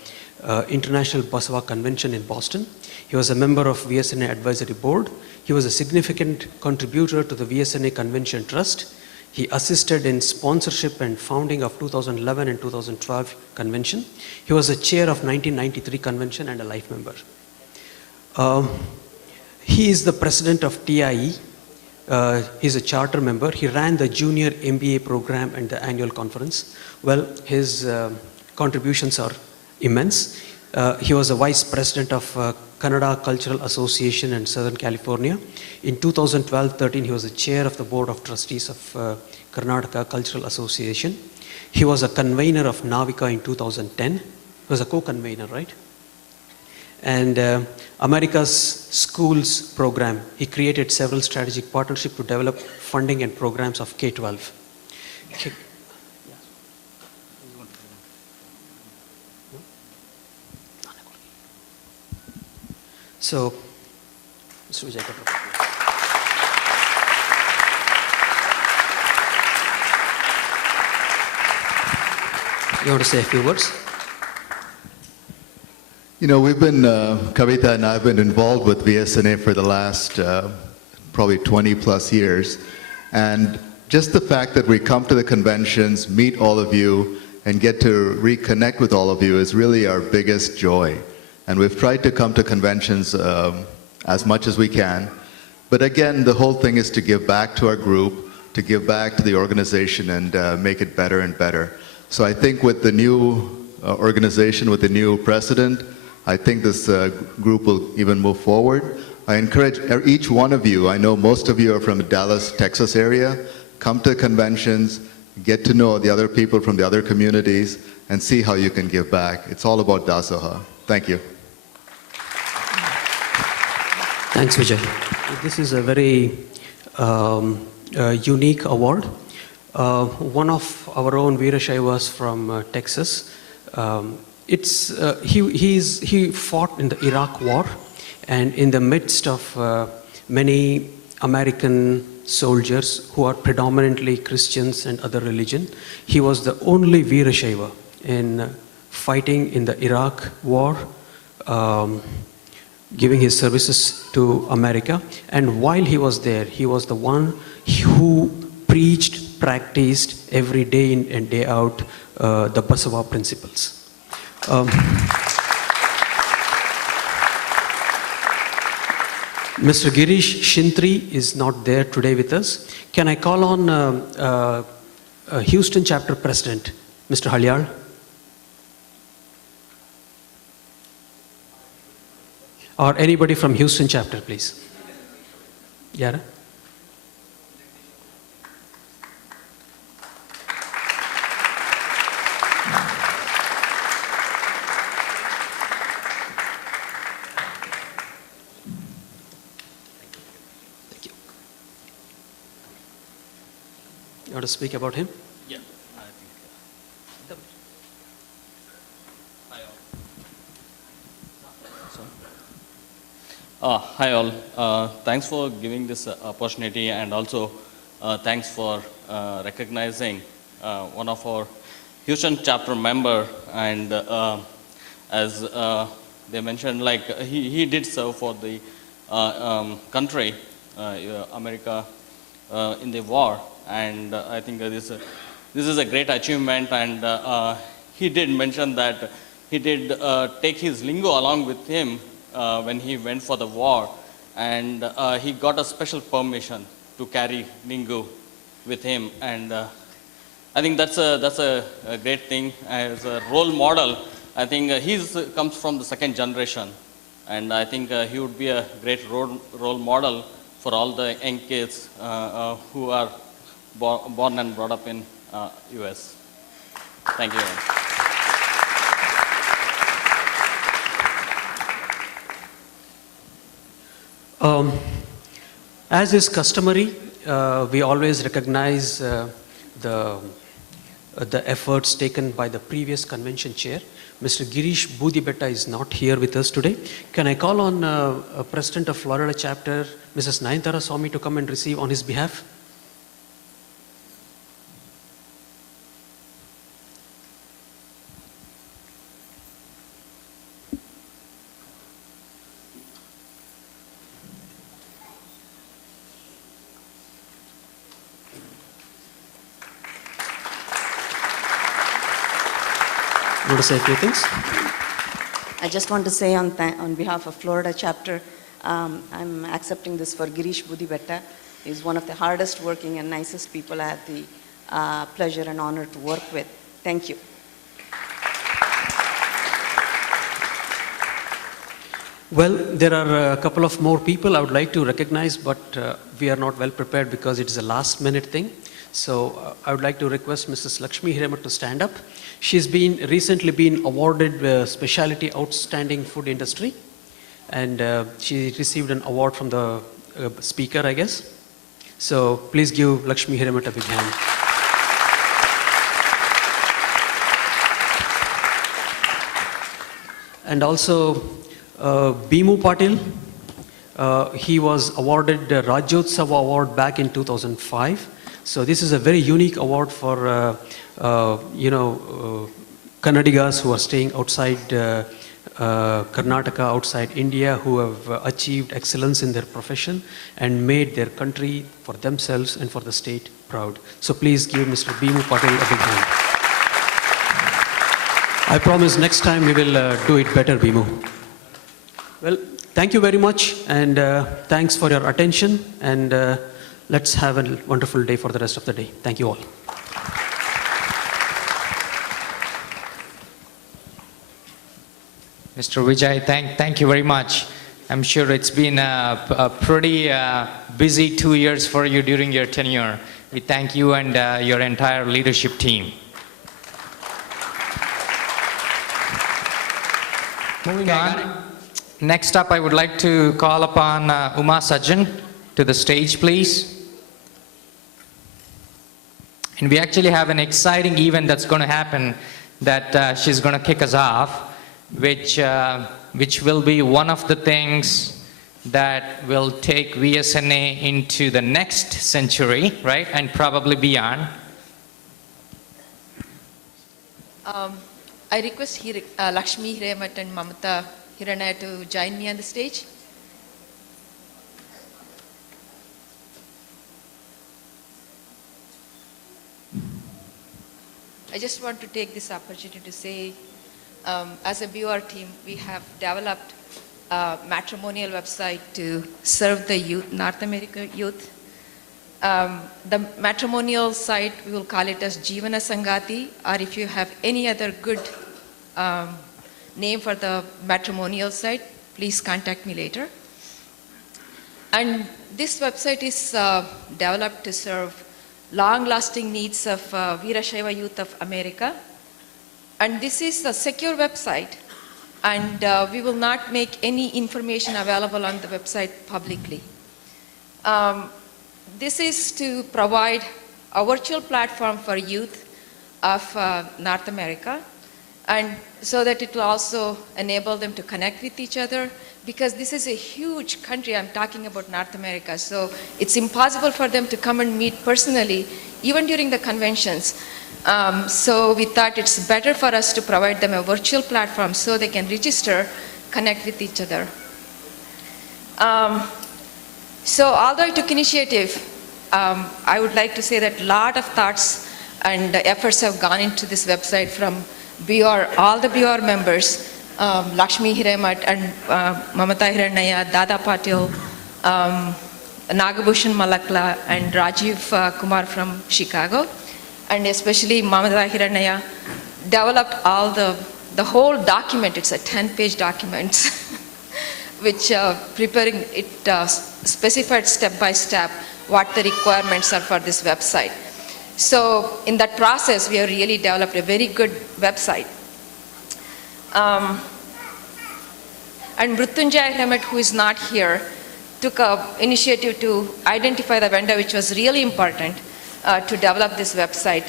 International Basava Convention in Boston. He was a member of VSNA Advisory Board. He was a significant contributor to the VSNA Convention Trust. He assisted in sponsorship and founding of 2011 and 2012 convention. He was a chair of 1993 convention and a life member. He is the president of TIE. He's a charter member. He ran the junior MBA program and the annual conference. Well, his contributions are immense. He was a vice president of Kannada Cultural Association in Southern California. In 2012-13, he was the chair of the Board of Trustees of Karnataka Cultural Association. He was a convener of Navika in 2010. He was a co-convener, right? And America's Schools program, he created several strategic partnerships to develop funding and programs of K-12. So, Mr. Vijay Kotrappa. You want to say a few words? You know, we've been, Kavita and I have been involved with VSNA for the last probably 20 plus years. And just the fact that we come to the conventions, meet all of you, and get to reconnect with all of you is really our biggest joy. And we've tried to come to conventions as much as we can. But again, the whole thing is to give back to our group, to give back to the organization and make it better and better. So I think with the new organization, with the new president, I think this group will even move forward. I encourage each one of you, I know most of you are from the Dallas, Texas area, come to conventions, get to know the other people from the other communities, and see how you can give back. It's all about Dasoha. Thank you. Thanks, Vijay. This is a very unique award. One of our own Veerashaivas from Texas, he fought in the Iraq War, and in the midst of many American soldiers who are predominantly Christians and other religion, he was the only Veerashaiva in fighting in the Iraq War, giving his services to America. And while he was there, he was the one who preached, practiced every day in and day out the Basava principles. Mr. Girish Shintri is not there today with us. Can I call on Houston chapter president, Mr. Halyal? Or anybody from Houston chapter, please. Yara? Thank you. You want to speak about him? Yeah, I think. Hi all. Thanks for giving this opportunity, and also thanks for recognizing one of our Houston chapter member. And as they mentioned, like he did serve for the country, America, in the war. And I think this is a great achievement. And he did mention that he did take his lingo along with him when he went for the war, and he got a special permission to carry lingo with him. And I think that's a great thing. As a role model, I think he comes from the second generation, and I think he would be a great role model for all the young kids who are born and brought up in US. Thank you. As is customary, we always recognize the efforts taken by the previous convention chair. Mr. Girish Budibetta is not here with us today. Can I call on President of Florida chapter, Mrs. Nayantara Swami, to come and receive on his behalf? You want to say a few things? I just want to say on behalf of Florida chapter, I'm accepting this for Girish Budibetta. He's one of the hardest working and nicest people I had the pleasure and honor to work with. Thank you. Well, there are a couple of more people I would like to recognize, but we are not well prepared because it is a last minute thing. So I would like to request Mrs. Lakshmi Hiramat to stand up. She's recently been awarded Specialty Outstanding Food Industry, and she received an award from the speaker, I guess. So please give Lakshmi Hiramat a big hand. And also Bimu Patil, he was awarded the Rajyotsava Award back in 2005. So this is a very unique award for Kannadigas who are staying outside Karnataka, outside India, who have achieved excellence in their profession and made their country, for themselves and for the state, proud. So please give Mr. Bimu Patil a big hand. I promise next time we will do it better, Bimu. Well, thank you very much, and thanks for your attention. And let's have a wonderful day for the rest of the day. Thank you all. Mr. Vijay, thank you very much. I'm sure it's been a pretty busy 2 years for you during your tenure. We thank you and your entire leadership team. Moving on. Next up, I would like to call upon Uma Sajjan to the stage, please. And we actually have an exciting event that's going to happen that she's going to kick us off, which will be one of the things that will take VSNA into the next century, right, and probably beyond. I request Lakshmi Hiremat and Mamata Hiranaya to join me on the stage. I just want to take this opportunity to say, as a BOR team, we have developed a matrimonial website to serve the youth, North America youth. The matrimonial site, we will call it as Jeevana Sangati, or if you have any other good name for the matrimonial site, please contact me later. And this website is developed to serve long-lasting needs of Veerashaiva youth of America. And this is a secure website, and we will not make any information available on the website publicly. This is to provide a virtual platform for youth of North America, and so that it will also enable them to connect with each other, because this is a huge country. I'm talking about North America, so it's impossible for them to come and meet personally, even during the conventions. So we thought it's better for us to provide them a virtual platform so they can register, connect with each other. So although I took initiative, I would like to say that a lot of thoughts and efforts have gone into this website from BOR, all the BOR members, Lakshmi Hiremat and Mamata Hiranaya, Dada Patil, Nagabhushan Malakla, and Rajiv Kumar from Chicago. And especially Mamata Hiranaya developed all the whole document. It's a 10-page document, which preparing it specified step by step what the requirements are for this website. So in that process, we have really developed a very good website. And Mrutyunjay Hiremat, who is not here, took an initiative to identify the vendor, which was really important to develop this website.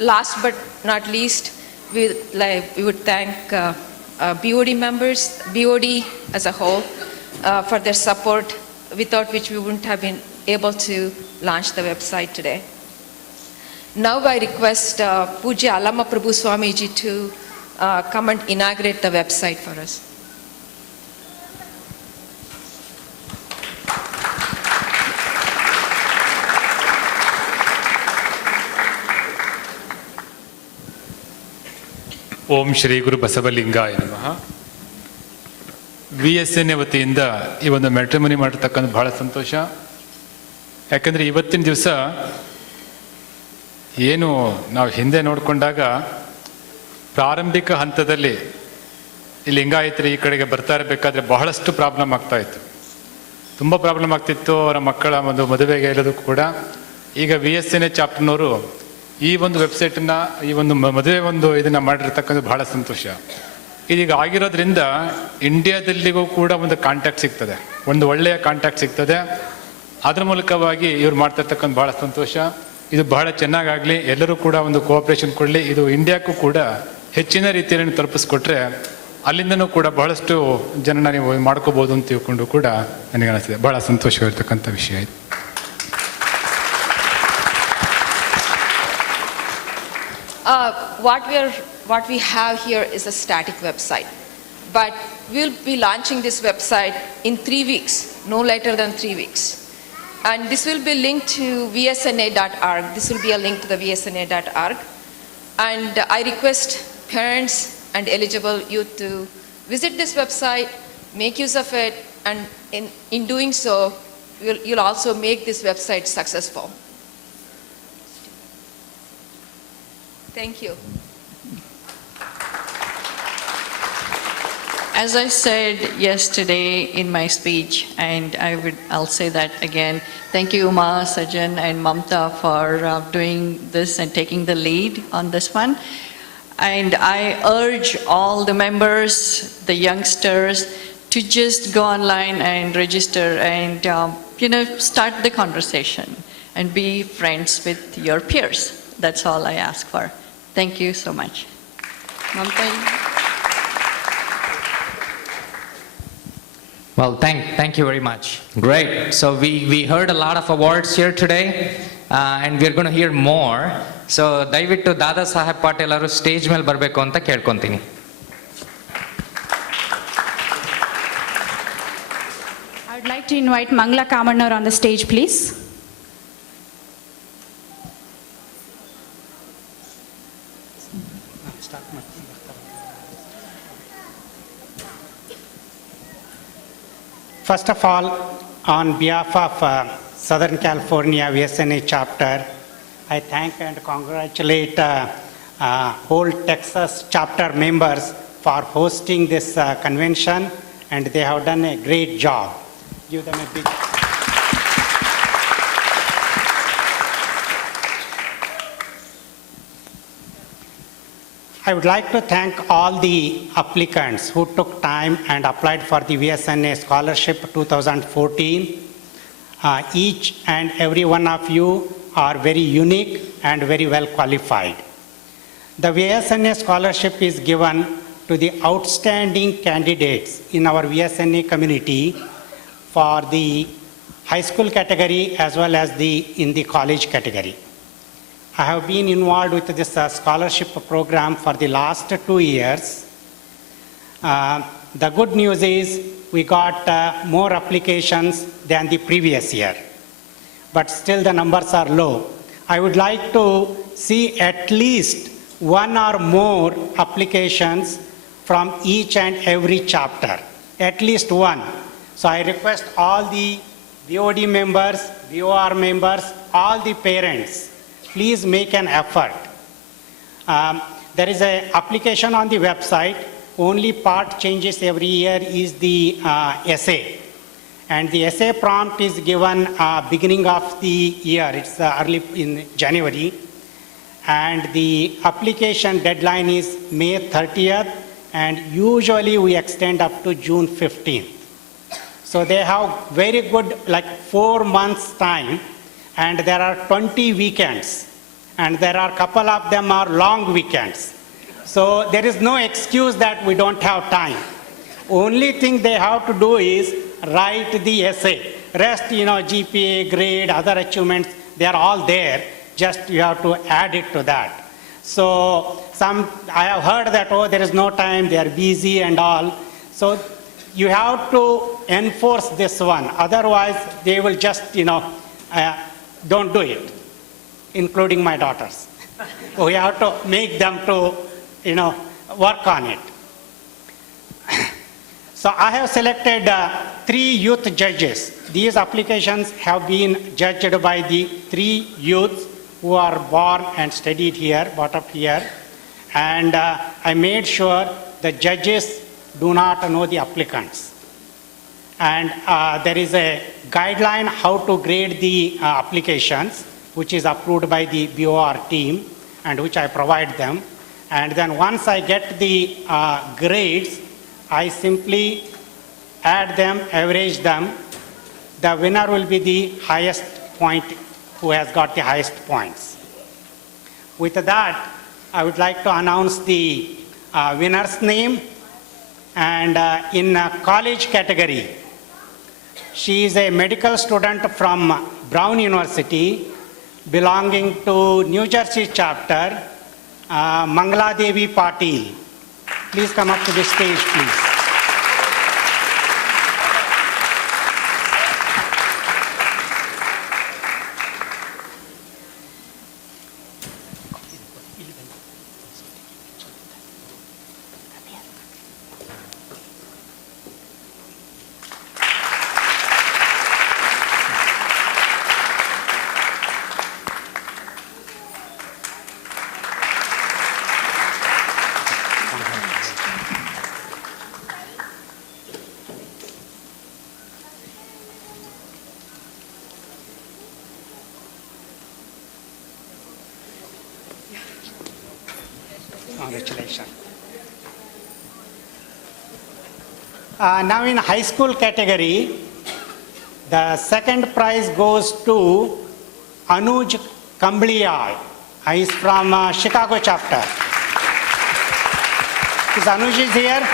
Last but not least, we would thank BOD members, BOD as a whole, for their support, without which we wouldn't have been able to launch the website today. Now I request Pujya Alama Prabhu Swamiji to come and inaugurate the website for us. ಓಂ ಶ್ರೀ ಗುರು ಬಸವಲಿಂಗಾಯ ನಮಃ. VSNA ವತಿಯಿಂದ ಈ ಒಂದು matrimony ಮಾಡಿರ್ತಕ್ಕಂಥ ಬಹಳ ಸಂತೋಷ. ಯಾಕಂದರೆ ಇವತ್ತಿನ ದಿವಸ ಏನು ನಾವು ಹಿಂದೆ ನೋಡಿಕೊಂಡಾಗ ಪ್ರಾರಂಭಿಕ ಹಂತದಲ್ಲಿ ಈ ಲಿಂಗಾಯತರು ಈ ಕಡೆಗೆ ಬರ್ತಾ ಇರಬೇಕಾದ್ರೆ ಬಹಳಷ್ಟು ಪ್ರಾಬ್ಲಮ್ ಆಗ್ತಾಯಿತ್ತು, ತುಂಬ ಪ್ರಾಬ್ಲಮ್ ಆಗ್ತಿತ್ತು. ಅವರ ಮಕ್ಕಳ ಒಂದು ಮದುವೆಗೆ ಹೇಳೋದಕ್ಕೂ ಕೂಡ ಈಗ VSNA ಚಾಪ್ಟರ್ನವರು ಈ ಒಂದು ವೆಬ್ಸೈಟನ್ನು, ಈ ಒಂದು ಮದುವೆ ಒಂದು ಇದನ್ನು ಮಾಡಿರ್ತಕ್ಕಂಥ ಬಹಳ ಸಂತೋಷ. ಇದೀಗ ಆಗಿರೋದ್ರಿಂದ ಇಂಡಿಯಾದಲ್ಲಿಗೂ ಕೂಡ ಒಂದು ಕಾಂಟ್ಯಾಕ್ಟ್ ಸಿಗ್ತದೆ, ಒಂದು ಒಳ್ಳೆಯ ಕಾಂಟ್ಯಾಕ್ಟ್ ಸಿಗ್ತದೆ. ಅದರ ಮೂಲಕವಾಗಿ ಇವ್ರು ಮಾಡ್ತಿರ್ತಕ್ಕಂಥ ಬಹಳ ಸಂತೋಷ. ಇದು ಬಹಳ ಚೆನ್ನಾಗಾಗಲಿ, ಎಲ್ಲರೂ ಕೂಡ ಒಂದು ಕೋಆಪ್ರೇಷನ್ ಕೊಡಲಿ. ಇದು ಇಂಡಿಯಾಕ್ಕೂ ಕೂಡ ಹೆಚ್ಚಿನ ರೀತಿಯಲ್ಲಿ ತಲುಪಿಸ್ಕೊಟ್ರೆ ಅಲ್ಲಿಂದನೂ ಕೂಡ ಬಹಳಷ್ಟು ಜನನ ನೀವು ಮಾಡ್ಕೋಬೋದು ಅಂತ ತಿಳ್ಕೊಂಡು ಕೂಡ ನನಗೆ ಅನಿಸಿದೆ. ಬಹಳ ಸಂತೋಷವಾಗಿರ್ತಕ್ಕಂಥ ವಿಷಯ ಇದು. What we have here is a static website, but we'll be launching this website in 3 weeks, no later than 3 weeks. And this will be linked to vsna.org. This will be a link to the vsna.org. And I request parents and eligible youth to visit this website, make use of it, and in doing so, you'll also make this website successful. Thank you. As I said yesterday in my speech, and I'll say that again, thank you Uma, Sajan and Mamta for doing this and taking the lead on this one. And I urge all the members, the youngsters, to just go online and register and start the conversation and be friends with your peers. That's all I ask for. Thank you so much. Mamta? Well, thank you very much. Great. So we heard a lot of awards here today, and we're going to hear more. So ದಯವಿಟ್ಟು ದಾದಾ ಸಾಹೇಬ್ ಪಾಟೀಲ್ ಅವರು stage ಮೇಲೆ ಬರಬೇಕು ಅಂತ ಕೇಳ್ಕೊಂತೀನಿ. I would like to invite Mangla Kamannar on the stage, please. First of all, on behalf of Southern California Vsna chapter, I thank and congratulate whole Texas chapter members for hosting this convention, and they have done a great job. Give them a big... I would like to thank all the applicants who took time and applied for the Vsna Scholarship 2014. Each and every one of you are very unique and very well qualified. The Vsna Scholarship is given to the outstanding candidates in our Vsna community for the high school category as well as in the college category. I have been involved with this scholarship program for the last 2 years. The good news is we got more applications than the previous year, but still the numbers are low. I would like to see at least one or more applications from each and every chapter, at least one. So I request all the BOD members, BOR members, all the parents, please make an effort. There is an application on the website. Only part changes every year is the essay. And the essay prompt is given beginning of the year. It's early in January. And the application deadline is May 30th. And usually we extend up to June 15th. So they have very good, like 4 months time. And there are 20 weekends, and there are a couple of them are long weekends. So there is no excuse that we don't have time. Only thing they have to do is write the essay. Rest, GPA, grade, other achievements, they are all there. Just you have to add it to that. So I have heard that, there is no time, they are busy and all. So you have to enforce this one. Otherwise, they will just, don't do it, including my daughters. We have to make them to, work on it. So I have selected 3 youth judges. These applications have been judged by the 3 youths who are born and studied here, brought up here. And I made sure the judges do not know the applicants. And there is a guideline how to grade the applications, which is approved by the BOR team, and which I provide them. And then once I get the grades, I simply add them, average them. The winner will be the highest point, who has got the highest points. With that, I would like to announce the winner's name. And in college category, she is a medical student from Brown University, belonging to New Jersey chapter, Mangla Devi Patil. Please come up to the stage, please. Congratulations. Now in high school category, the second prize goes to Anuj Kambliyal. He is from Chicago chapter. Is Anuj is here?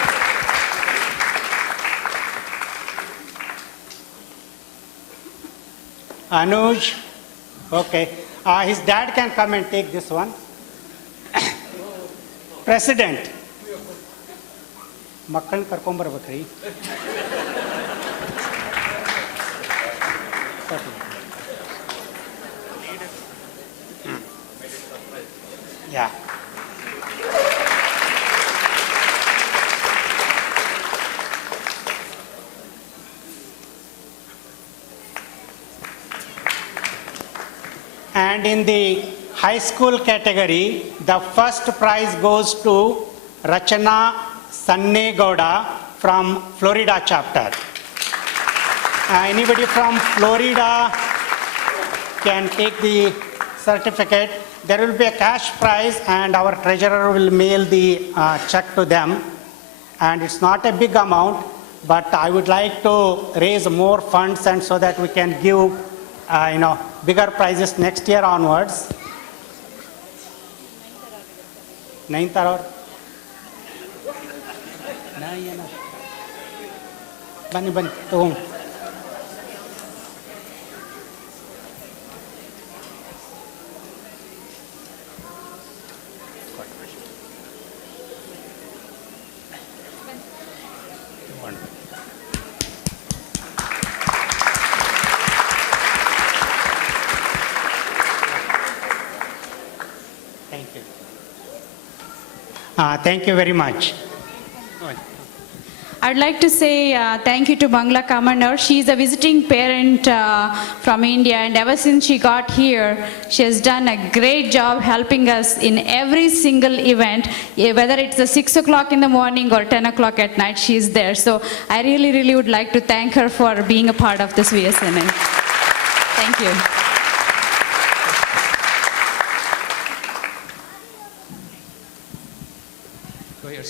Anuj, okay. His dad can come and take this one. President. ಮಕ್ಕಳನ್ನ ಕರ್ಕೊಂಬರ್ಬೇಕ್ರಿ. Yeah. And in the high school category, the first prize goes to Rachana Sannegowda from Florida chapter. Anybody from Florida can take the certificate. There will be a cash prize and our treasurer will mail the check to them. And it's not a big amount, but I would like to raise more funds and so that we can give bigger prizes next year onwards. Ninth hour. Bani, tugong. Thank you very much. I'd like to say thank you to Bangla Kamanar. She is a visiting parent from India, and ever since she got here, she has done a great job helping us in every single event, whether it's 6 o'clock in the morning or 10 o'clock at night, she is there. So I really, really would like to thank her for being a part of this VSNA. Thank you.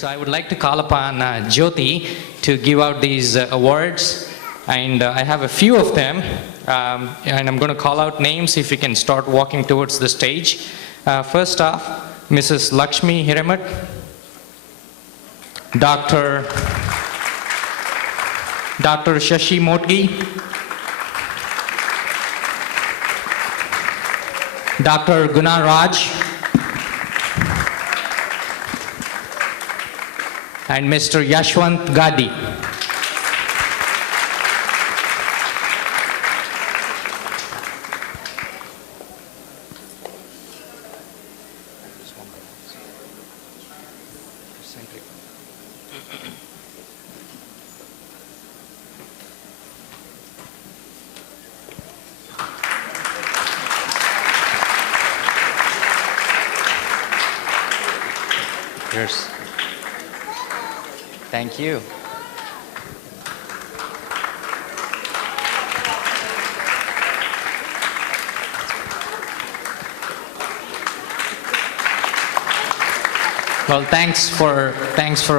So I would like to call upon Jyoti to give out these awards, and I have a few of them, and I'm going to call out names if you can start walking towards the stage. First off, Mrs. Lakshmi Hiramat, Dr. Shashi Motgi, Dr. Guna Raj, and Mr. Yashwant Gadi. Cheers. Thank you. Well, thanks for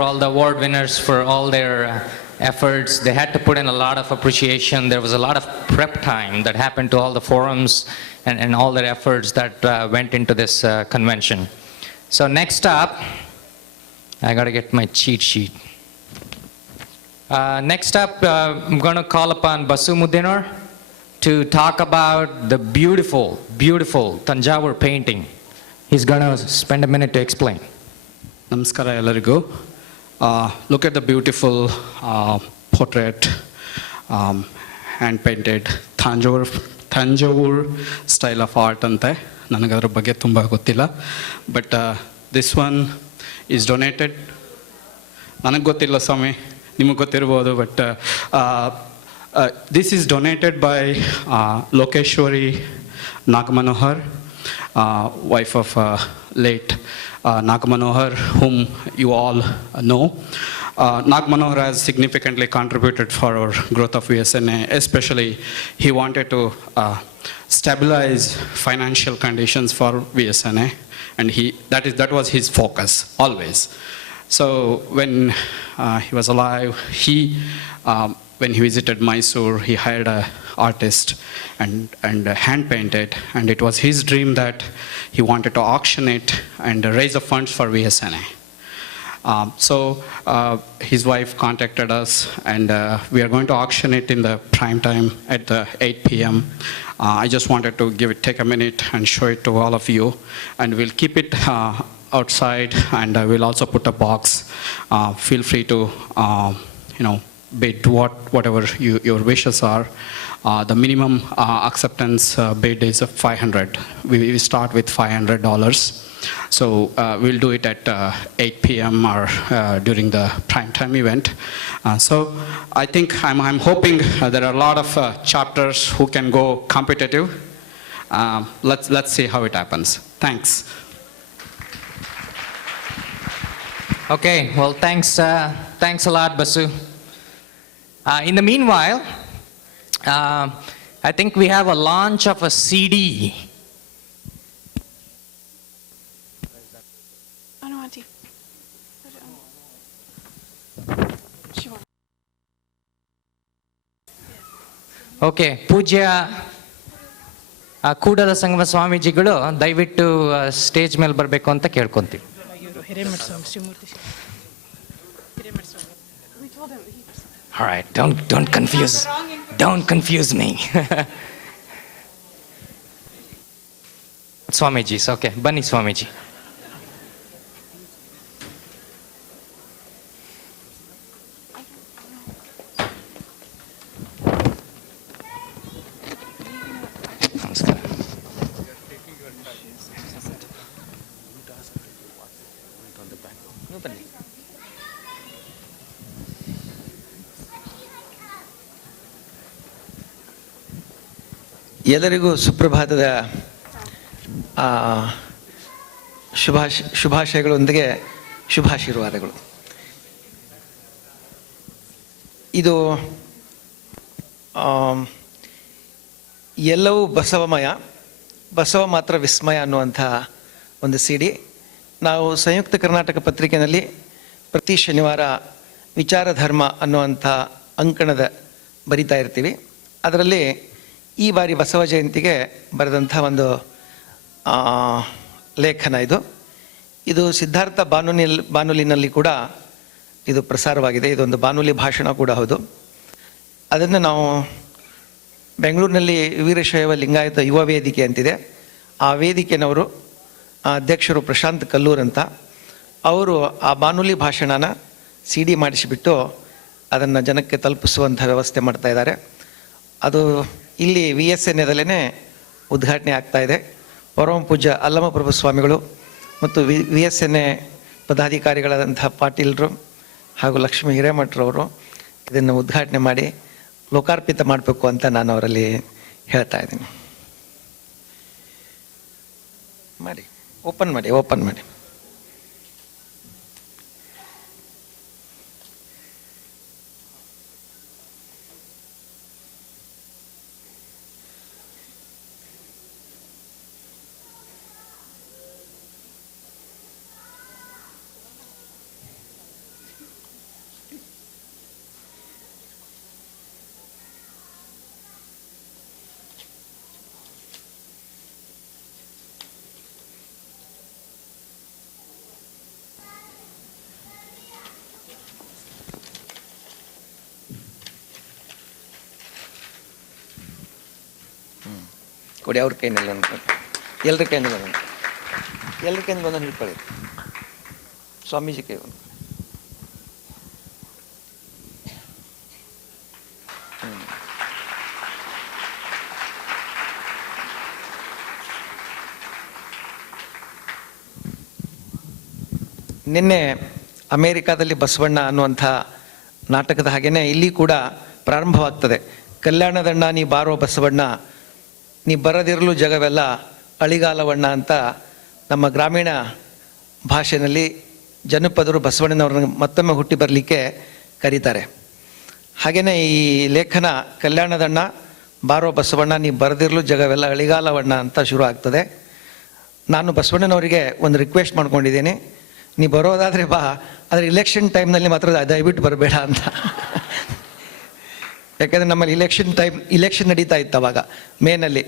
all the award winners for all their efforts. They had to put in a lot of appreciation. There was a lot of prep time that happened to all the forums and all their efforts that went into this convention. So next up, I got to get my cheat sheet. Next up, I'm going to call upon Basu Mudinar to talk about the beautiful, beautiful Tanjavur painting. He's going to spend a minute to explain. Namaskara ellarigu. Look at the beautiful portrait, hand-painted Tanjavur style of art ante. Nanaga adra bagge tumba gottilla. But this one is donated. Nanaga gottilla Swami. But this is donated by Lokeshwari Nagamanohar, wife of late Nagamanohar, whom you all know. Nag Manohar has significantly contributed for our growth of VSNA. Especially, he wanted to stabilize financial conditions for VSNA, and that was his focus always. So when he was alive, when he visited Mysore, he hired an artist and hand painted, and it was his dream that he wanted to auction it and raise the funds for VSNA. So his wife contacted us, and we are going to auction it in the prime time at 8 p.m. I just wanted to take a minute and show it to all of you, and we'll keep it outside, and we'll also put a box. Feel free to, bid whatever your wishes are. The minimum acceptance bid is $500. We start with $500. So we'll do it at 8 p.m. or during the prime time event. So I think I'm hoping there are a lot of chapters who can go competitive. Let's see how it happens. Thanks. Okay, well, thanks a lot, Basu. In the meanwhile, I think we have a launch of a CD. Okay, ಪೂಜ್ಯ ಕೂಡಲ ಸಂಗಮ ಸ್ವಾಮೀಜಿಗಳು ದಯವಿಟ್ಟು stage ಮೇಲೆ ಬರಬೇಕು ಅಂತ ಕೇಳ್ಕೊಂತೀವಿ. All right, don't confuse me. Swamijis, okay, ಬನ್ನಿ ಸ್ವಾಮೀಜಿ. ಎಲ್ಲರಿಗೂ ಸುಪ್ರಭಾತದ ಶುಭಾಶಯಗಳೊಂದಿಗೆ ಶುಭಾಶೀರ್ವಾದಗಳು. ಇದು ಎಲ್ಲವೂ ಬಸವಮಯ, ಬಸವ ಮಾತ್ರ ವಿಸ್ಮಯ ಅನ್ನುವಂಥ ಒಂದು CD. ನಾವು ಸಂಯುಕ್ತ ಕರ್ನಾಟಕ ಪತ್ರಿಕೆಯಲ್ಲಿ ಪ್ರತಿ ಶನಿವಾರ ವಿಚಾರಧರ್ಮ ಅನ್ನುವಂಥ ಅಂಕಣದ ಬರಿತಾ ಇರ್ತೀವಿ. ಅದರಲ್ಲಿ ಈ ಬಾರಿ ಬಸವ ಜಯಂತಿಗೆ ಬರೆದಂಥ ಒಂದು ಲೇಖನ ಇದು ಸಿದ್ಧಾರ್ಥ ಬಾನುಲಿನಲ್ಲಿ ಕೂಡ ಇದು ಪ್ರಸಾರವಾಗಿದೆ. ಇದೊಂದು ಬಾನುಲಿ ಭಾಷಣ ಕೂಡ ಹೌದು. ಅದನ್ನು ನಾವು ಬೆಂಗಳೂರಿನಲ್ಲಿ ವೀರಶೈವ ಲಿಂಗಾಯತ ಯುವ ವೇದಿಕೆ ಅಂತಿದೆ, ಆ ವೇದಿಕೆನವರು ಅಧ್ಯಕ್ಷರು ಪ್ರಶಾಂತ್ ಕಲ್ಲೂರ್ ಅಂತ, ಅವರು ಆ ಬಾನುಲಿ ಭಾಷಣನ CD ಮಾಡಿಸಿಬಿಟ್ಟು ಅದನ್ನು ಜನಕ್ಕೆ ತಲುಪಿಸುವಂಥ ವ್ಯವಸ್ಥೆ ಮಾಡ್ತಾ ಇದ್ದಾರೆ. ಅದು ಇಲ್ಲಿ VSNAದಲ್ಲೇ ಉದ್ಘಾಟನೆ ಆಗ್ತಾ ಇದೆ. ಪರಮ ಪೂಜ್ಯ ಅಲ್ಲಮಪ್ರಭು ಸ್ವಾಮಿಗಳು ಮತ್ತು VSNA ಪದಾಧಿಕಾರಿಗಳಾದಂಥ ಪಾಟೀಲ್ರು ಹಾಗೂ ಲಕ್ಷ್ಮೀ ಹಿರೇಮಠರವರು ಇದನ್ನು ಉದ್ಘಾಟನೆ ಮಾಡಿ ಲೋಕಾರ್ಪಿತ ಮಾಡಬೇಕು ಅಂತ ನಾನು ಅವರಲ್ಲಿ ಹೇಳ್ತಾ ಇದ್ದೀನಿ. ಮಾಡಿ ಓಪನ್ ಮಾಡಿ. ಕೊಡಿ, ಅವ್ರ ಕೈನಲ್ಲಿ ಅನ್ಕೊಂಡು ಎಲ್ಲರ ಕೈನಲ್ಲಿ ಒಂದೊಂದು ಹಿಡ್ಕೊಳ್ಳಿ. ಸ್ವಾಮೀಜಿ ಕೈ ಒಂದು. ನಿನ್ನೆ ಅಮೇರಿಕಾದಲ್ಲಿ ಬಸವಣ್ಣ ಅನ್ನುವಂಥ ನಾಟಕದ ಹಾಗೇನೆ ಇಲ್ಲಿ ಕೂಡ ಪ್ರಾರಂಭವಾಗ್ತದೆ. ಕಲ್ಯಾಣದಣ್ಣ ನೀ ಬಾರೋ ಬಸವಣ್ಣ, ನೀ ಬರದಿರಲು ಜಗವೆಲ್ಲ ಅಳಿಗಾಲವಣ್ಣ ಅಂತ ನಮ್ಮ ಗ್ರಾಮೀಣ ಭಾಷೆಯಲ್ಲಿ ಜನಪದರು ಬಸವಣ್ಣನವ್ರನ್ನ ಮತ್ತೊಮ್ಮೆ ಹುಟ್ಟಿ ಬರಲಿಕ್ಕೆ ಕರೀತಾರೆ. ಹಾಗೆಯೇ ಈ ಲೇಖನ ಕಲ್ಯಾಣದಣ್ಣ ಬಾರೋ ಬಸವಣ್ಣ ನೀ ಬರೆದಿರಲು ಜಗವೆಲ್ಲ ಅಳಿಗಾಲವಣ್ಣ ಅಂತ ಶುರು ಆಗ್ತದೆ. ನಾನು ಬಸವಣ್ಣನವರಿಗೆ ಒಂದು ರಿಕ್ವೆಸ್ಟ್ ಮಾಡ್ಕೊಂಡಿದ್ದೀನಿ, ನೀ ಬರೋದಾದರೆ ಬಾ, ಆದರೆ ಇಲೆಕ್ಷನ್ ಟೈಮ್ನಲ್ಲಿ ಮಾತ್ರ ದಯವಿಟ್ಟು ಬರಬೇಡ ಅಂತ. ಯಾಕೆಂದರೆ ನಮ್ಮಲ್ಲಿ ಇಲೆಕ್ಷನ್ ನಡೀತಾ ಇತ್ತು ಅವಾಗ, ಮೇನಲ್ಲಿ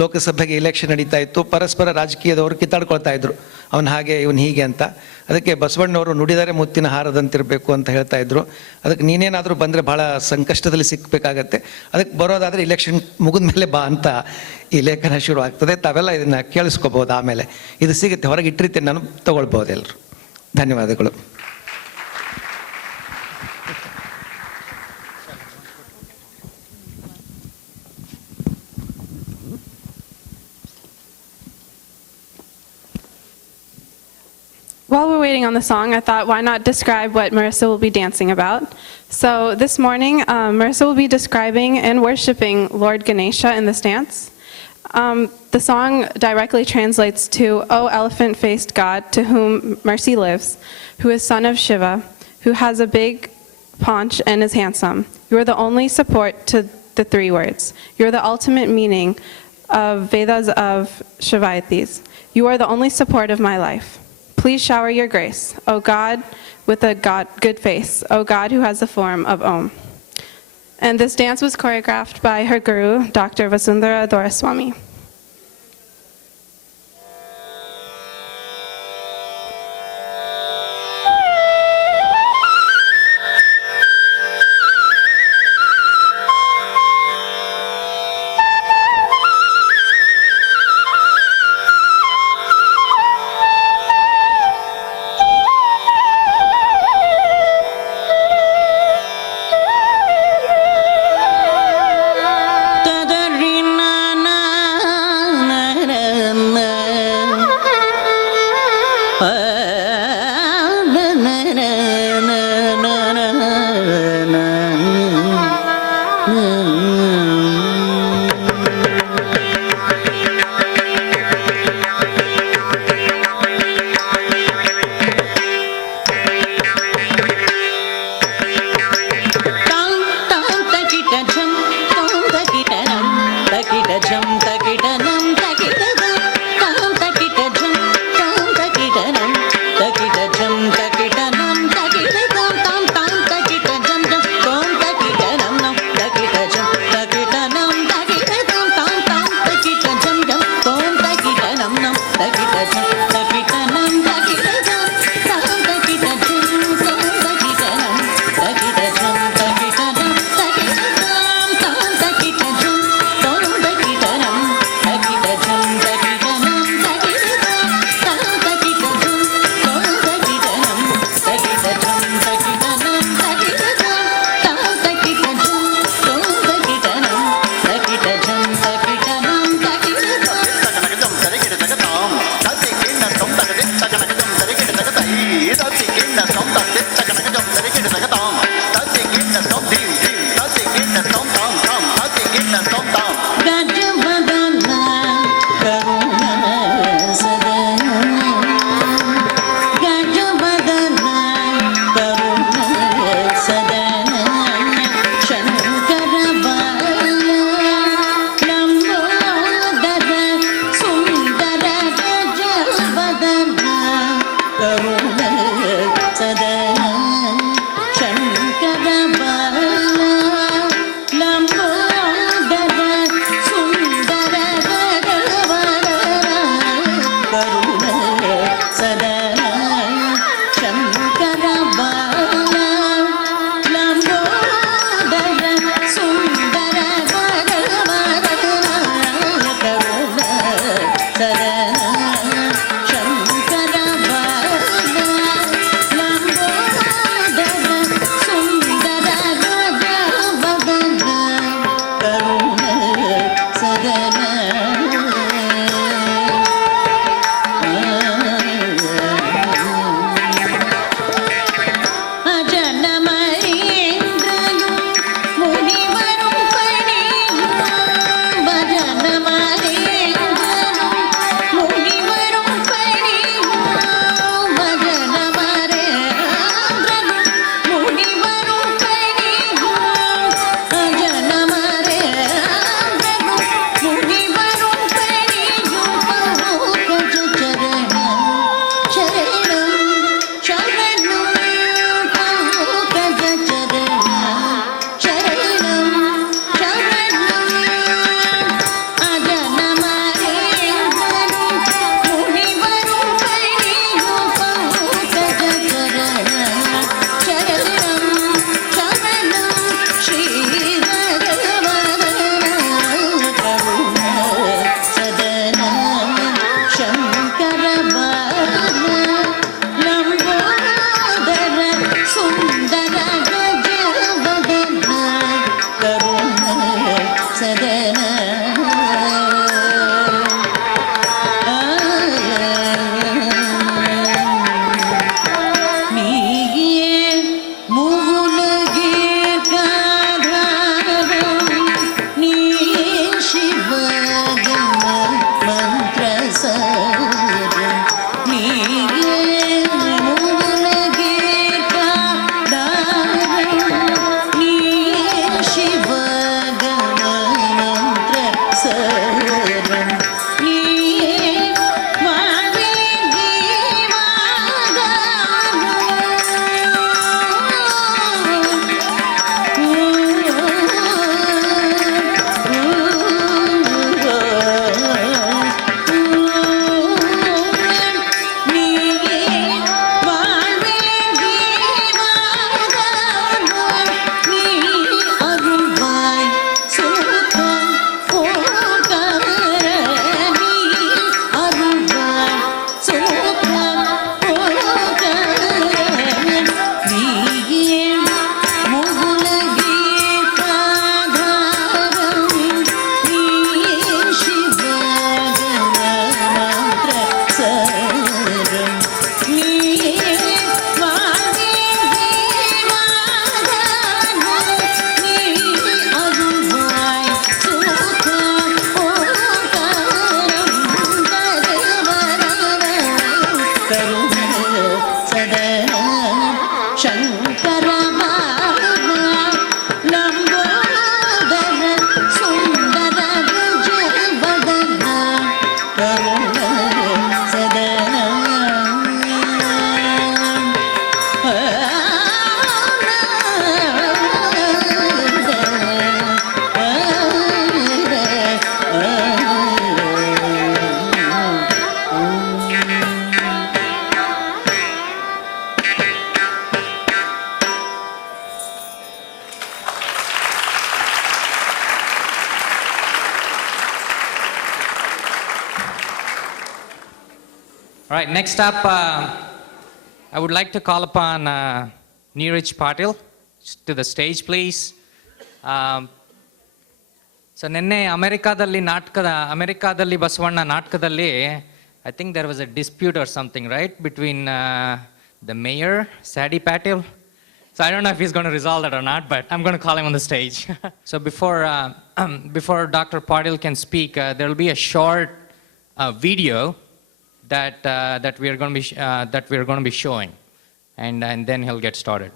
ಲೋಕಸಭೆಗೆ ಇಲೆಕ್ಷನ್ ನಡೀತಾ ಇತ್ತು. ಪರಸ್ಪರ ರಾಜಕೀಯದವರು ಕಿತ್ತಾಡ್ಕೊಳ್ತಾ ಇದ್ರು, ಅವನು ಹಾಗೆ ಇವನು ಹೀಗೆ ಅಂತ. ಅದಕ್ಕೆ ಬಸವಣ್ಣವರು ನುಡಿದರೆ ಮುತ್ತಿನ ಹಾರದಂತಿರಬೇಕು ಅಂತ ಹೇಳ್ತಾ ಇದ್ರು. ಅದಕ್ಕೆ ನೀನೇನಾದರೂ ಬಂದರೆ ಭಾಳ ಸಂಕಷ್ಟದಲ್ಲಿ ಸಿಕ್ಕಬೇಕಾಗತ್ತೆ, ಅದಕ್ಕೆ ಬರೋದಾದರೆ ಇಲೆಕ್ಷನ್ ಮುಗಿದ ಮೇಲೆ ಬಾ ಅಂತ ಈ ಲೇಖನ ಶುರು ಆಗ್ತದೆ. ತಾವೆಲ್ಲ ಇದನ್ನು ಕೇಳಿಸ್ಕೋಬೋದು. ಆಮೇಲೆ ಇದು ಸಿಗುತ್ತೆ, ಹೊರಗೆ ಇಟ್ಟಿರ್ತೀನಿ ನಾನು, ತೊಗೊಳ್ಬೋದು ಎಲ್ಲರೂ. ಧನ್ಯವಾದಗಳು. While we're waiting on the song, I thought, why not describe what Marissa will be dancing about? So this morning, Marissa will be describing and worshiping Lord Ganesha in this dance. The song directly translates to, "O elephant-faced God, to whom mercy lives, who is son of Shiva, who has a big paunch and is handsome. You are the only support to the three words. You are the ultimate meaning of Vedas of Shivaitis. You are the only support of my life. Please shower your grace, O God with a good face, O God who has the form of Om." And this dance was choreographed by her guru, Dr. Vasundhara Doraswamy. Takita jam, takita nam, takita right, next up, I would like to call upon Neeraj Patil to the stage, please. So ನಿನ್ನೆ ಅಮೆರಿಕಾದಲ್ಲಿ ಬಸವಣ್ಣ ನಾಟಕದಲ್ಲಿ I think there was a dispute or something, right, between the mayor, Sadi Patil. So I don't know if he's going to resolve that or not, but I'm going to call him on the stage. So before Dr. Patil can speak, there will be a short video that we are going to be showing, and then he'll get started.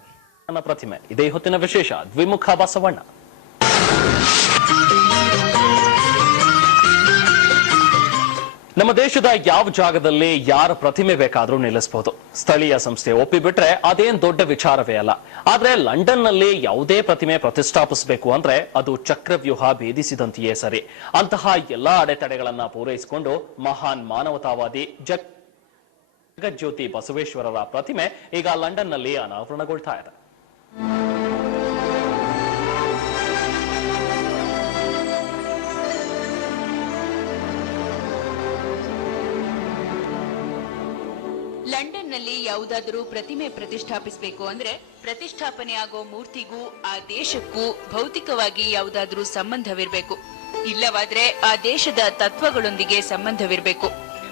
ಪ್ರತಿಮೆ ಇದೇ ಹೊತ್ತಿನ ವಿಶೇಷ ದ್ವಿಮುಖ ಬಸವಣ್ಣ. ನಮ್ಮ ದೇಶದ ಯಾವ ಜಾಗದಲ್ಲಿ ಯಾರ ಪ್ರತಿಮೆ ಬೇಕಾದ್ರೂ ನಿಲ್ಲಿಸಬಹುದು. ಸ್ಥಳೀಯ ಸಂಸ್ಥೆ ಒಪ್ಪಿಬಿಟ್ರೆ ಅದೇನ್ ದೊಡ್ಡ ವಿಚಾರವೇ ಅಲ್ಲ. ಆದ್ರೆ ಲಂಡನ್ ನಲ್ಲಿ ಯಾವುದೇ ಪ್ರತಿಮೆ ಪ್ರತಿಷ್ಠಾಪಿಸಬೇಕು ಅಂದ್ರೆ ಅದು ಚಕ್ರವ್ಯೂಹ ಭೇದಿಸಿದಂತೆಯೇ ಸರಿ. ಅಂತಹ ಎಲ್ಲಾ ಅಡೆತಡೆಗಳನ್ನ ಪೂರೈಸಿಕೊಂಡು ಮಹಾನ್ ಮಾನವತಾವಾದಿ ಜಗಜ್ಯೋತಿ ಬಸವೇಶ್ವರರ ಪ್ರತಿಮೆ ಈಗ ಲಂಡನ್ ನಲ್ಲಿ ಅನಾವರಣಗೊಳ್ತಾ ಇದೆ. ಲಂಡನ್ನಲ್ಲಿ ಯಾವುದಾದರೂ ಪ್ರತಿಮೆ ಪ್ರತಿಷ್ಠಾಪಿಸಬೇಕು ಅಂದ್ರೆ ಪ್ರತಿಷ್ಠಾಪನೆ ಆಗೋ ಮೂರ್ತಿಗೂ ಆ ದೇಶಕ್ಕೂ ಭೌತಿಕವಾಗಿ ಯಾವುದಾದ್ರೂ ಸಂಬಂಧವಿರಬೇಕು. ಇಲ್ಲವಾದ್ರೆ ಆ ದೇಶದ ತತ್ವಗಳೊಂದಿಗೆ ಸಂಬಂಧವಿರಬೇಕು.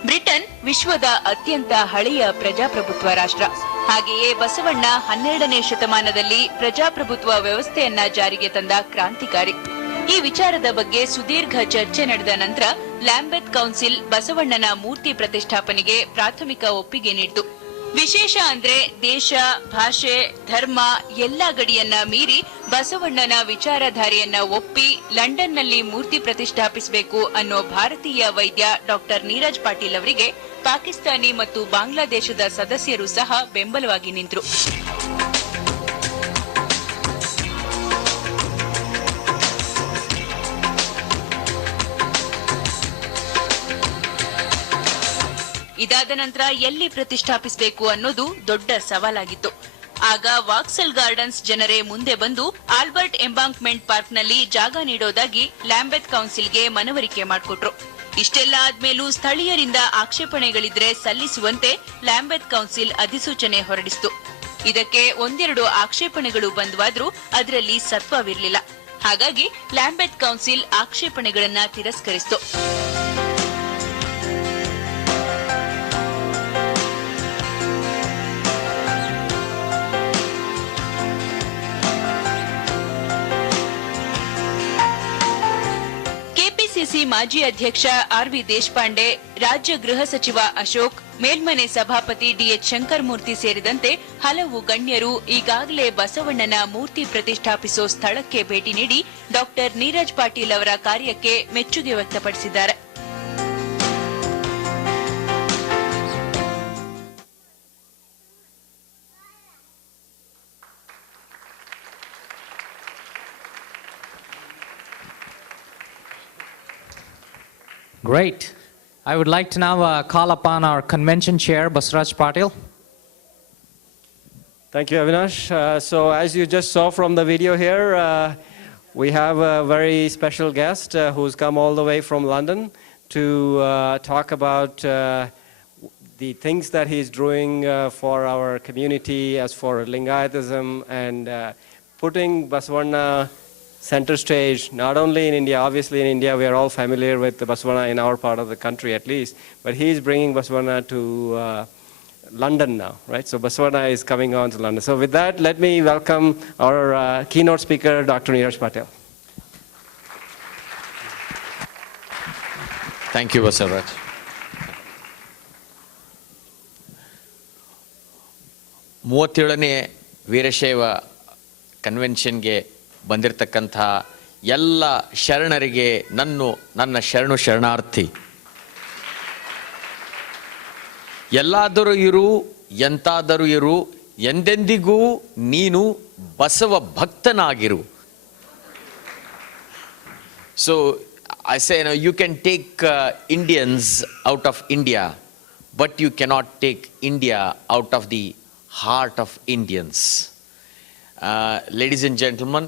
ಬ್ರಿಟನ್ ವಿಶ್ವದ ಅತ್ಯಂತ ಹಳೆಯ ಪ್ರಜಾಪ್ರಭುತ್ವ ರಾಷ್ಟ್ರ. ಹಾಗೆಯೇ ಬಸವಣ್ಣ 12ನೇ ಶತಮಾನದಲ್ಲಿ ಪ್ರಜಾಪ್ರಭುತ್ವ ವ್ಯವಸ್ಥೆಯನ್ನ ಜಾರಿಗೆ ತಂದ ಕ್ರಾಂತಿಕಾರಿ. ಈ ವಿಚಾರದ ಬಗ್ಗೆ ಸುದೀರ್ಘ ಚರ್ಚೆ ನಡೆದ ನಂತರ ಲ್ಯಾಂಬೆತ್ ಕೌನ್ಸಿಲ್ ಬಸವಣ್ಣನ ಮೂರ್ತಿ ಪ್ರತಿಷ್ಠಾಪನೆಗೆ ಪ್ರಾಥಮಿಕ ಒಪ್ಪಿಗೆ ನೀಡಿತು. ವಿಶೇಷ ಅಂದ್ರೆ ದೇಶ, ಭಾಷೆ, ಧರ್ಮ ಎಲ್ಲಾ ಗಡಿಯನ್ನ ಮೀರಿ ಬಸವಣ್ಣನ ವಿಚಾರಧಾರೆಯನ್ನ ಒಪ್ಪಿ ಲಂಡನ್ನಲ್ಲಿ ಮೂರ್ತಿ ಪ್ರತಿಷ್ಠಾಪಿಸಬೇಕು ಅನ್ನೋ ಭಾರತೀಯ ವೈದ್ಯ ಡಾಕ್ಟರ್ ನೀರಜ್ ಪಾಟೀಲ್ ಅವರಿಗೆ ಪಾಕಿಸ್ತಾನಿ ಮತ್ತು ಬಾಂಗ್ಲಾದೇಶದ ಸದಸ್ಯರು ಸಹ ಬೆಂಬಲವಾಗಿ ನಿಂತರು. ಇದಾದ ನಂತರ ಎಲ್ಲಿ ಪ್ರತಿಷ್ಠಾಪಿಸಬೇಕು ಅನ್ನೋದು ದೊಡ್ಡ ಸವಾಲಾಗಿತ್ತು. ಆಗ ವಾಕ್ಸೆಲ್ ಗಾರ್ಡನ್ಸ್ ಜನರೇ ಮುಂದೆ ಬಂದು ಆಲ್ಬರ್ಟ್ ಎಂಬಾಂಕ್ಮೆಂಟ್ ಪಾರ್ಕ್ನಲ್ಲಿ ಜಾಗ ನೀಡೋದಾಗಿ ಲ್ಯಾಂಬೆತ್ ಕೌನ್ಸಿಲ್ಗೆ ಮನವರಿಕೆ ಮಾಡಿಕೊಟ್ರು. ಇಷ್ಟೆಲ್ಲ ಆದ್ಮೇಲೂ ಸ್ಥಳೀಯರಿಂದ ಆಕ್ಷೇಪಣೆಗಳಿದ್ರೆ ಸಲ್ಲಿಸುವಂತೆ ಲ್ಯಾಂಬೆತ್ ಕೌನ್ಸಿಲ್ ಅಧಿಸೂಚನೆ ಹೊರಡಿಸಿತು. ಇದಕ್ಕೆ ಒಂದೆರಡು ಆಕ್ಷೇಪಣೆಗಳು ಬಂದ್ವಾದ್ರೂ ಅದರಲ್ಲಿ ಸತ್ವವಿರಲಿಲ್ಲ. ಹಾಗಾಗಿ ಲ್ಯಾಂಬೆತ್ ಕೌನ್ಸಿಲ್ ಆಕ್ಷೇಪಣೆಗಳನ್ನ ತಿರಸ್ಕರಿಸಿತು. ಕೆಪಿಸಿಸಿ ಮಾಜಿ ಅಧ್ಯಕ್ಷ ಆರ್.ವಿ. ದೇಶಪಾಂಡೆ, ರಾಜ್ಯ ಗೃಹ ಸಚಿವ ಅಶೋಕ್, ಮೇಲ್ಮನೆ ಸಭಾಪತಿ ಡಿಎಚ್ ಶಂಕರಮೂರ್ತಿ ಸೇರಿದಂತೆ ಹಲವು ಗಣ್ಯರು ಈಗಾಗಲೇ ಬಸವಣ್ಣನ ಮೂರ್ತಿ ಪ್ರತಿಷ್ಠಾಪಿಸೋ ಸ್ಥಳಕ್ಕೆ ಭೇಟಿ ನೀಡಿ ಡಾಕ್ಟರ್ ನೀರಜ್ ಪಾಟೀಲ್ ಅವರ ಕಾರ್ಯಕ್ಕೆ ಮೆಚ್ಚುಗೆ ವ್ಯಕ್ತಪಡಿಸಿದ್ದಾರೆ. Great. I would like to now call upon our convention chair, Basraj Patil. Thank you, Avinash. So as you just saw from the video here, we have a very special guest who's come all the way from London to talk about the things that he's doing for our community as for Lingayatism and putting Basavana center stage, not only in India. Obviously in India we are all familiar with the Basavana in our part of the country at least, but he's bringing Basavana to London now, right? So Basavana is coming on to London. So with that, let me welcome our keynote speaker, Dr. Neeraj Patil. Thank you, Basaraj. ಮೂವತ್ತೇಳನೇ Veerashaiva ಕನ್ವೆನ್ಷನ್ಗೆ ಬಂದಿರತಕ್ಕಂಥ ಎಲ್ಲ ಶರಣರಿಗೆ ನನ್ನ ಶರಣಾರ್ಥಿ. ಎಲ್ಲಾದರೂ ಇರು, ಎಂತಾದರೂ ಇರು, ಎಂದೆಂದಿಗೂ ನೀನು Basava ಭಕ್ತನಾಗಿರು. So I say, you can take Indians out of India, but you cannot take India out of the heart of Indians. Ladies and gentlemen,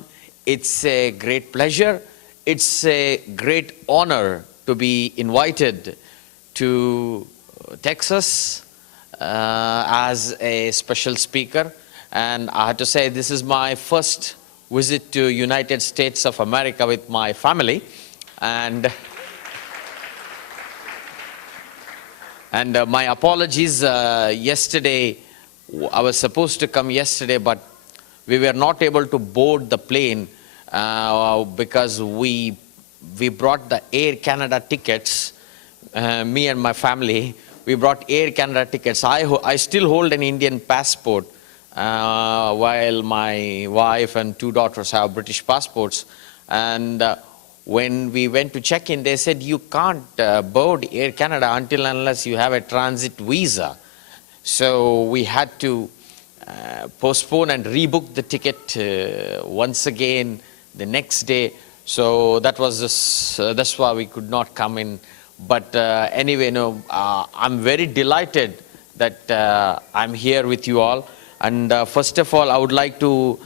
it's a great pleasure, it's a great honor to be invited to Texas as a special speaker. And I have to say, this is my first visit to United States of America with my family. And my apologies, yesterday, I was supposed to come yesterday, but we were not able to board the plane because we brought the Air Canada tickets, me and my family. We brought Air Canada tickets. I still hold an Indian passport, while my wife and 2 daughters have British passports. And when we went to check in, they said you can't board Air Canada until unless you have a transit visa. So we had to postpone and rebook the ticket once again the next day. So that was that's why we could not come in. But anyway, I'm very delighted that I'm here with you all. And first of all, I would like to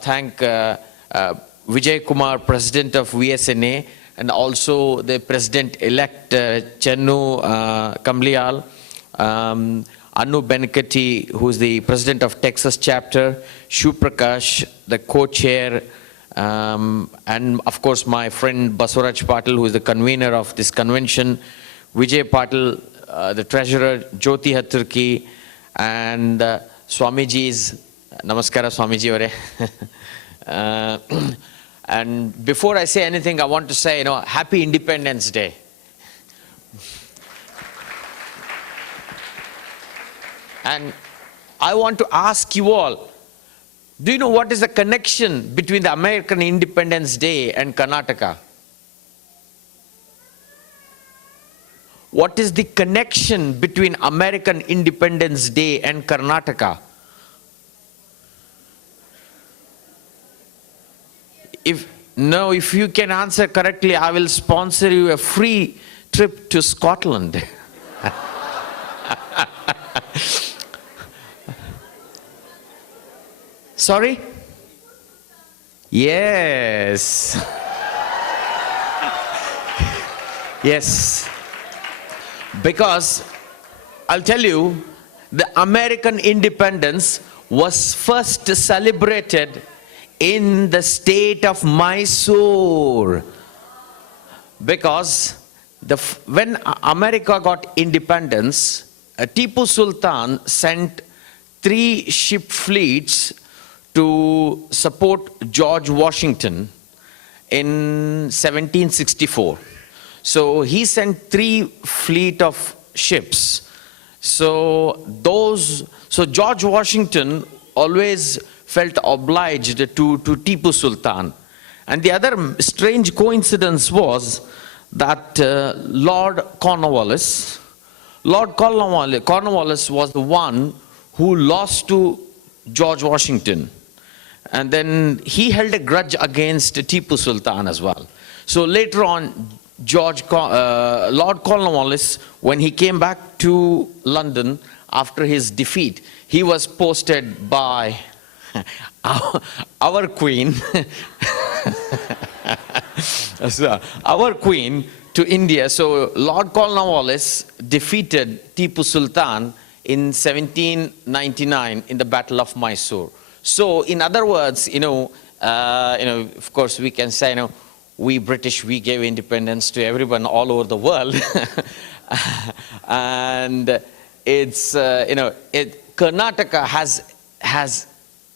thank Vijay Kumar, President of Vsna, and also the President-elect Chennu Kamlial, Anu Benkati, who is the President of Texas chapter, Shu Prakash, the co-chair, and of course my friend Basuraj Patil, who is the convener of this convention, Vijay Patil, the treasurer, Jyoti Haturki, and Swamiji's, Namaskara Swamiji Vare. And before I say anything, I want to say, Happy Independence Day. And I want to ask you all, do you know what is the connection between the American Independence Day and Karnataka? What is the connection between American Independence Day and Karnataka? If you can answer correctly, I will sponsor you a free trip to Scotland. Sorry? Yes. Yes. Because I'll tell you, the American independence was first celebrated in the state of Mysore. Because when America got independence, Tipu Sultan sent 3 ship fleets to support George Washington in 1764. So he sent 3 fleet of ships. So George Washington always felt obliged to Tipu Sultan. And the other strange coincidence was that Lord Cornwallis was the one who lost to George Washington. And then he held a grudge against Tipu Sultan as well. So later on, Lord Cornwallis, when he came back to London after his defeat, he was posted by our queen, our queen to India. So Lord Cornwallis defeated Tipu Sultan in 1799 in the Battle of Mysore. So in other words, of course we can say, we British, we gave independence to everyone all over the world. And it's, Karnataka has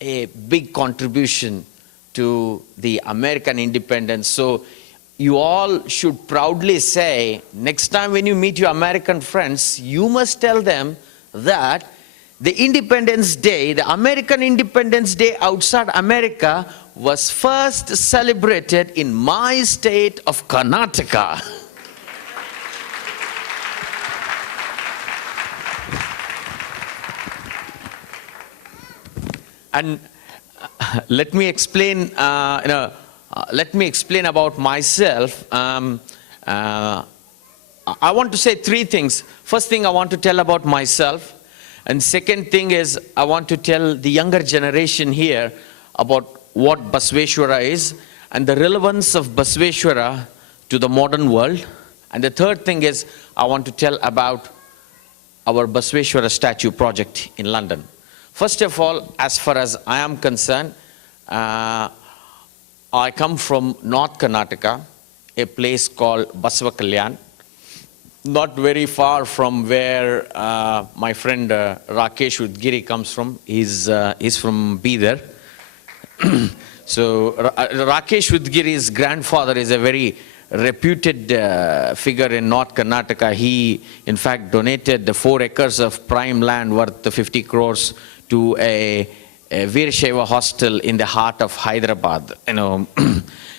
a big contribution to the American independence. So you all should proudly say, next time when you meet your American friends, you must tell them that the Independence Day, the American Independence Day outside America, was first celebrated in my state of Karnataka. And let me explain. Let me explain about myself. I want to say 3 things. First thing, I want to tell about myself. And second thing is, I want to tell the younger generation here about what Basveshwara is and the relevance of Basveshwara to the modern world. And the third thing is, I want to tell about our Basveshwara statue project in London. First of all, as far as I am concerned, I come from North Karnataka, a place called Basva Kalyan, not very far from where my friend Rakesh Udgiri comes from. He's from Bidar. So Rakesh Udgiri's grandfather is a very reputed figure in North Karnataka. He, in fact, donated the 4 acres of prime land worth 50 crores to a Veershaiva hostel in the heart of Hyderabad. You know,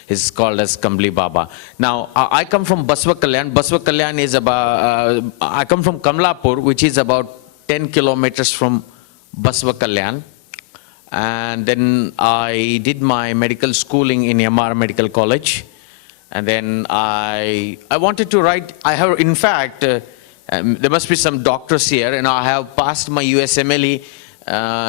it's called as Kambli Baba. Now, I come from Basva Kalyan. Basva Kalyan is about, I come from Kamlapur, which is about 10 kilometers from Basva Kalyan. And then I did my medical schooling in MR Medical College. And then I wanted to write, I have, in fact, there must be some doctors here, and I have passed my USMLE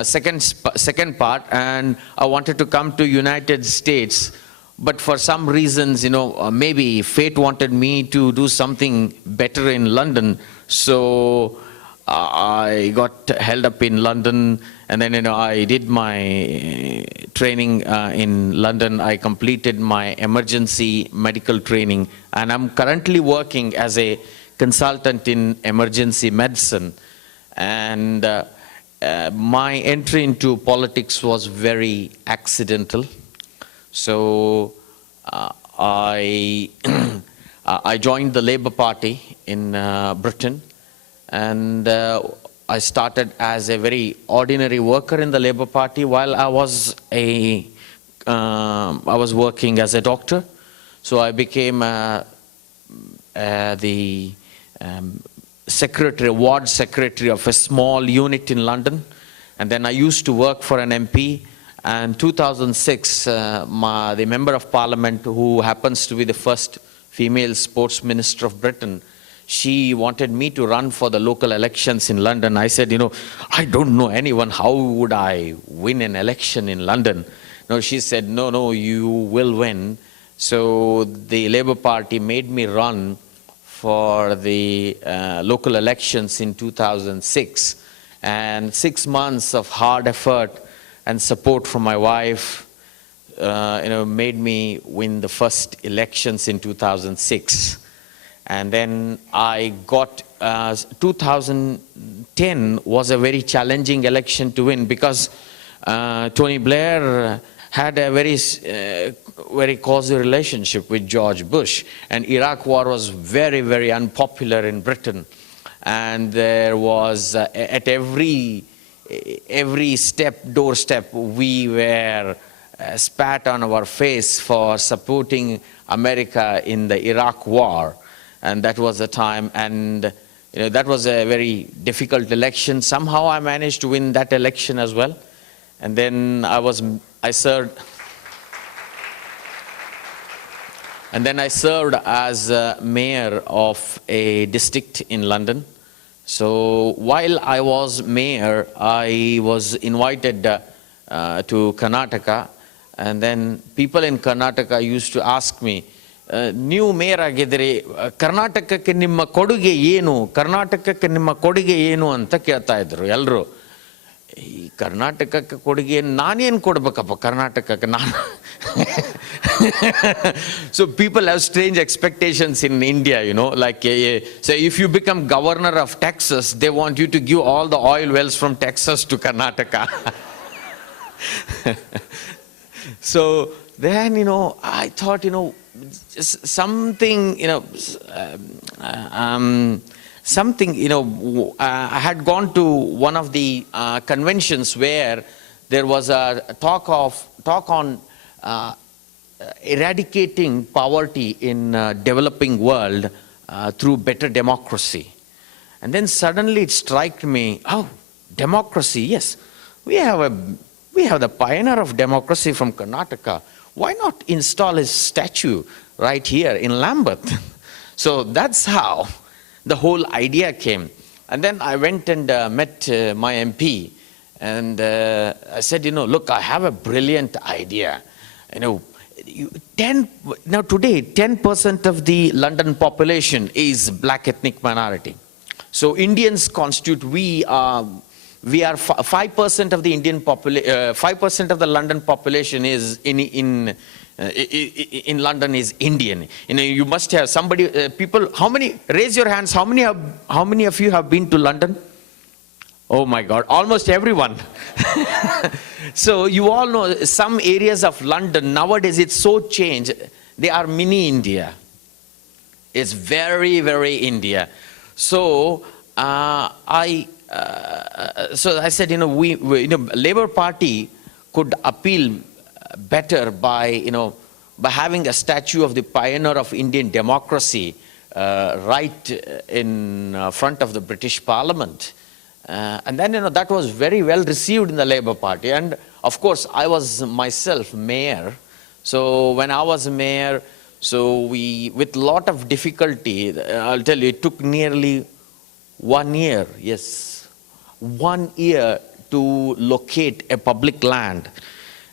second part, and I wanted to come to United States. But for some reasons, you know, maybe fate wanted me to do something better in London. So I got held up in London, and then, you know, I did my training in London. I completed my emergency medical training, and I'm currently working as a consultant in emergency medicine. And my entry into politics was very accidental. So I joined the Labour Party in Britain, and I started as a very ordinary worker in the Labour Party while I was working as a doctor. So I became the secretary, ward secretary of a small unit in London, and then I used to work for an MP. And 2006, the member of parliament, who happens to be the first female sports minister of Britain, she wanted me to run for the local elections in London. I said, you know, I don't know anyone. How would I win an election in London? No, she said, no, you will win. So the Labour Party made me run for the local elections in 2006. And 6 months of hard effort and support from my wife, you know, made me win the first elections in 2006. And then I got, 2010 was a very challenging election to win because Tony Blair had a very cozy relationship with George Bush. And Iraq war was very, very unpopular in Britain. And there was, at every doorstep, we were spat on our face for supporting America in the Iraq war. And that was the time, and you know, that was a very difficult election. Somehow I managed to win that election as well. And then I served as mayor of a district in London. So while I was mayor, I was invited to Karnataka, and then people in Karnataka used to ask me, ನೀವು mayor ಆಗಿದ್ದೀರಿ, ಕರ್ನಾಟಕಕ್ಕೆ ನಿಮ್ಮ ಕೊಡುಗೆ ಏನು, ಕರ್ನಾಟಕಕ್ಕೆ ನಿಮ್ಮ ಕೊಡುಗೆ ಏನು ಅಂತ ಕೇಳ್ತಾ ಇದ್ರು ಎಲ್ಲರೂ. ಈ ಕರ್ನಾಟಕಕ್ಕೆ ಕೊಡುಗೆ ನಾನೇನು ಕೊಡ್ಬೇಕಪ್ಪ ಕರ್ನಾಟಕಕ್ಕೆ ನಾನು. So people have strange expectations in India, you know, like so if you become governor of Texas, they want you to give all the oil wells from Texas to Karnataka. So then, you know, I thought, you know, something, you know, I had gone to one of the conventions where there was a talk on eradicating poverty in developing world through better democracy. And then suddenly it struck me, oh, democracy, yes. We have the pioneer of democracy from Karnataka. Why not install his statue right here in Lambeth? So that's how the whole idea came. And then I went and met my MP, and I said, you know, look, I have a brilliant idea. You know, today 10% of the London population is black ethnic minority. So Indians constitute, we are 5% of the Indian population, 5% of the London population is in London is Indian. You know, you must have somebody, people, how many, raise your hands, how many of you have been to London? Oh my God, almost everyone. So you all know some areas of London, nowadays it's so changed, they are mini India. It's very, very India. So I said, you know, we Labour Party could appeal better by having a statue of the pioneer of Indian democracy right in front of the British Parliament. And then, that was very well received in the Labour Party. And of course, I was myself mayor. So when I was mayor, so we, with lot of difficulty, I'll tell you, it took nearly 1 year, yes, 1 year to locate a public land.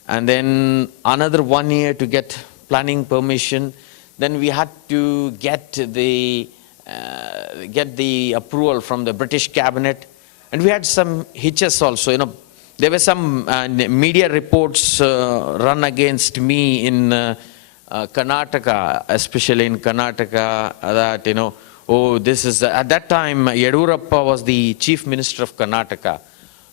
And then another 1 year to get planning permission. Then we had to get the approval from the British cabinet. And we had some hitches also, there were some media reports run against me in Karnataka, especially in Karnataka, that, oh, this is, at that time, Yedurappa was the chief minister of Karnataka.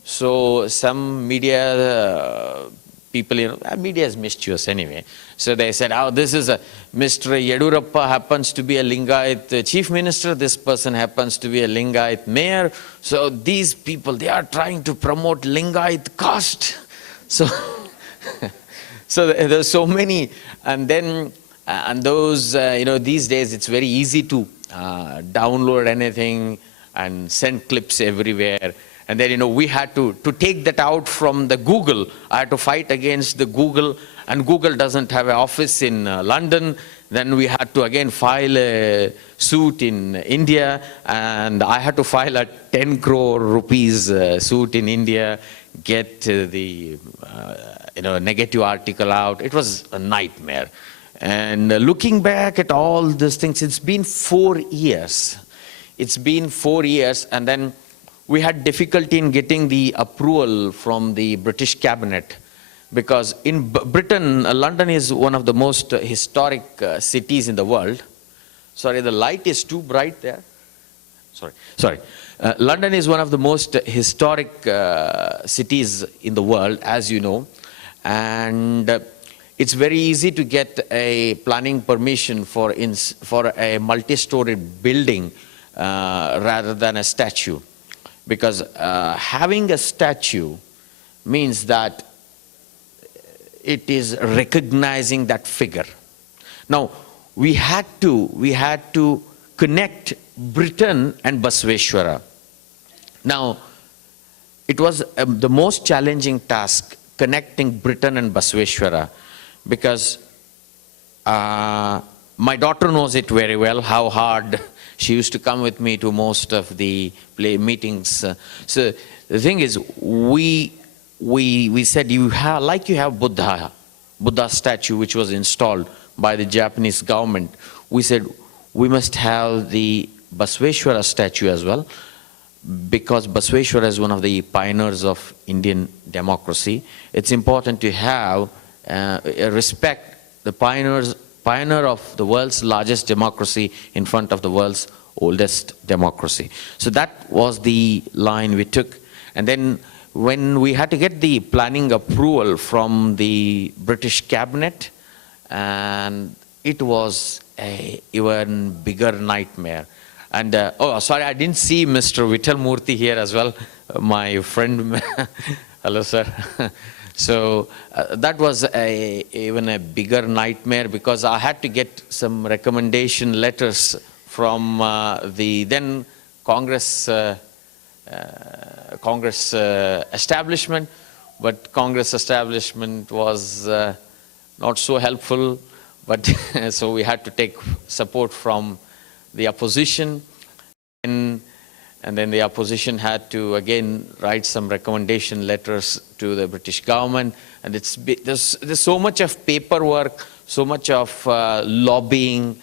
So some media people, media is mischievous anyway. So they said, oh, this is Mr. Yedurappa happens to be a Lingayat chief minister. This person happens to be a Lingayat mayor. So these people, they are trying to promote Lingayat caste. So, so there's so many. And then, and those, these days it's very easy to download anything and send clips everywhere. And then, we had to take that out from the Google. I had to fight against the Google, and Google doesn't have an office in London. Then we had to again file a suit in India, and I had to file a 10 crore rupees suit in India, get the negative article out. It was a nightmare. And looking back at all these things, it's been 4 years. It's been 4 years, and then we had difficulty in getting the approval from the British cabinet, because in Britain, London is one of the most historic cities in the world. Sorry, the light is too bright there. Sorry. London is one of the most historic cities in the world, as you know, and it's very easy to get a planning permission for a multi-story building rather than a statue. Because having a statue means that it is recognizing that figure. Now, we had to connect Britain and Basveshwara. Now, it was the most challenging task, connecting Britain and Basveshwara, because my daughter knows it very well, how hard. She used to come with me to most of the meetings. So the thing is, we said, you have Buddha statue, which was installed by the Japanese government. We said, we must have the Basveshwara statue as well, because Basveshwara is one of the pioneers of Indian democracy. It's important to have respect the pioneer of the world's largest democracy in front of the world's oldest democracy. So that was the line we took. And then when we had to get the planning approval from the British cabinet, and it was an even bigger nightmare. And, oh, sorry, I didn't see Mr. Vittal Murthy here as well, my friend. Hello, sir. So that was even a bigger nightmare, because I had to get some recommendation letters from the then Congress establishment, but Congress establishment was not so helpful, but so we had to take support from the opposition. And then the opposition had to again write some recommendation letters to the British government. And there's so much of paperwork, so much of lobbying,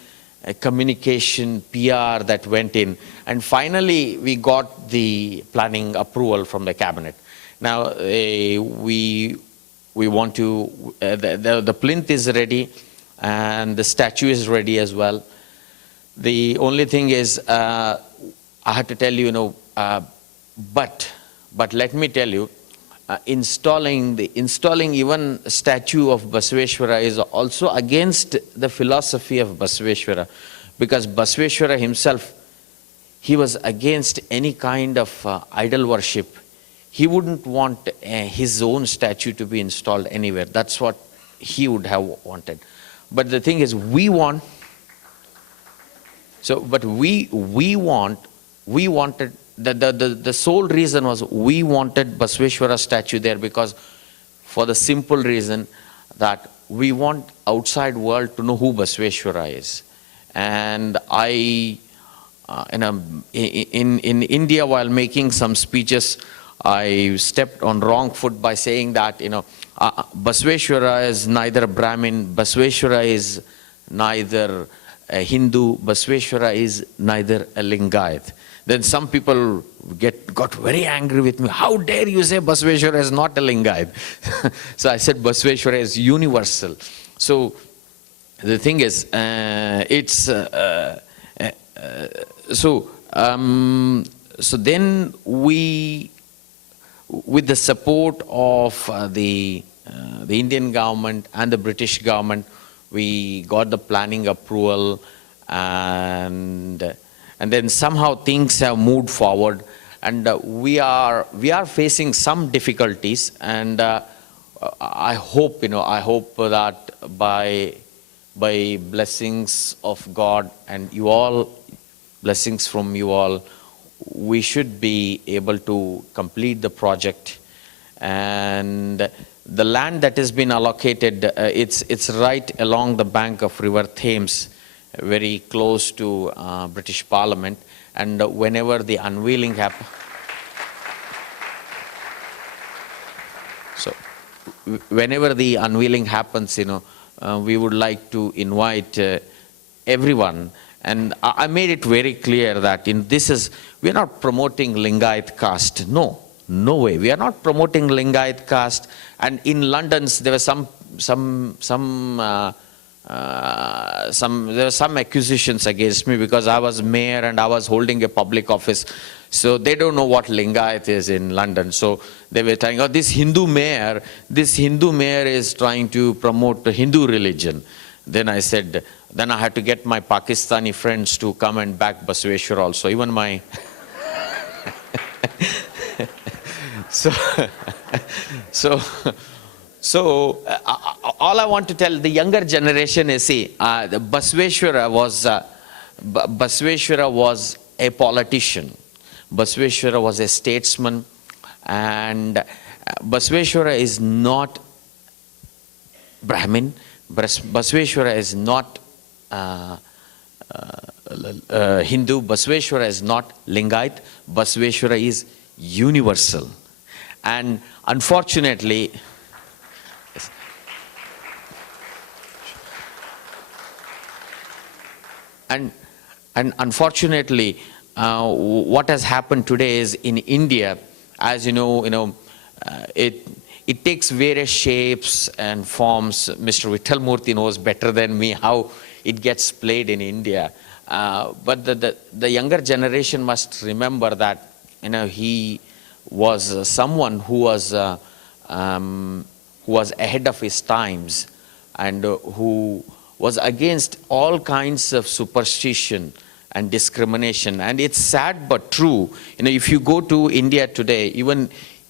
communication, PR that went in. And finally, we got the planning approval from the cabinet. Now, we want to, the plinth is ready and the statue is ready as well. The only thing is, I have to tell you, but let me tell you, installing even a statue of Basaveshwara is also against the philosophy of Basaveshwara, because Basaveshwara himself, he was against any kind of idol worship. He wouldn't want his own statue to be installed anywhere. That's what he would have wanted. But the thing is, we wanted, the sole reason was we wanted Basaveshwara statue there, because for the simple reason that we want outside world to know who Basaveshwara is. And in India, while making some speeches, I stepped on wrong foot by saying that, Basaveshwara is neither Brahmin, Basaveshwara is neither a Hindu, Basaveshwara is neither a Lingayat. Then some people got very angry with me. How dare you say Basaveshwara is not a Lingayat? So I said Basaveshwara is universal. So the thing is, so then we, with the support of the Indian government and the British government, we got the planning approval, and then somehow things have moved forward, and we are facing some difficulties, and I hope that by blessings of God and you all, blessings from you all, we should be able to complete the project. And the land that has been allocated, it's right along the bank of River Thames, very close to British Parliament. And whenever the unveiling happens, we would like to invite everyone. And I made it very clear that we're not promoting Lingayat caste. No way. We are not promoting Lingayat caste. And in London, there were some accusations against me because I was mayor and I was holding a public office. So they don't know what Lingayat is in London. So they were saying, oh, this Hindu mayor is trying to promote the Hindu religion. Then I said, then I had to get my Pakistani friends to come and back Basaveshwara also. Even my... So all I want to tell the younger generation is, see, Basaveshwara was a politician. Basaveshwara was a statesman, and Basaveshwara is not Brahmin. Basaveshwara is not Hindu. Basaveshwara is not Lingayat. Basaveshwara is universal. And unfortunately, what has happened today is in India, as you know, it takes various shapes and forms. Mr. Vittal Murthy knows better than me how it gets played in India. But the younger generation must remember that he was someone who was ahead of his times, and who was against all kinds of superstition and discrimination. And it's sad but true. If you go to India today, even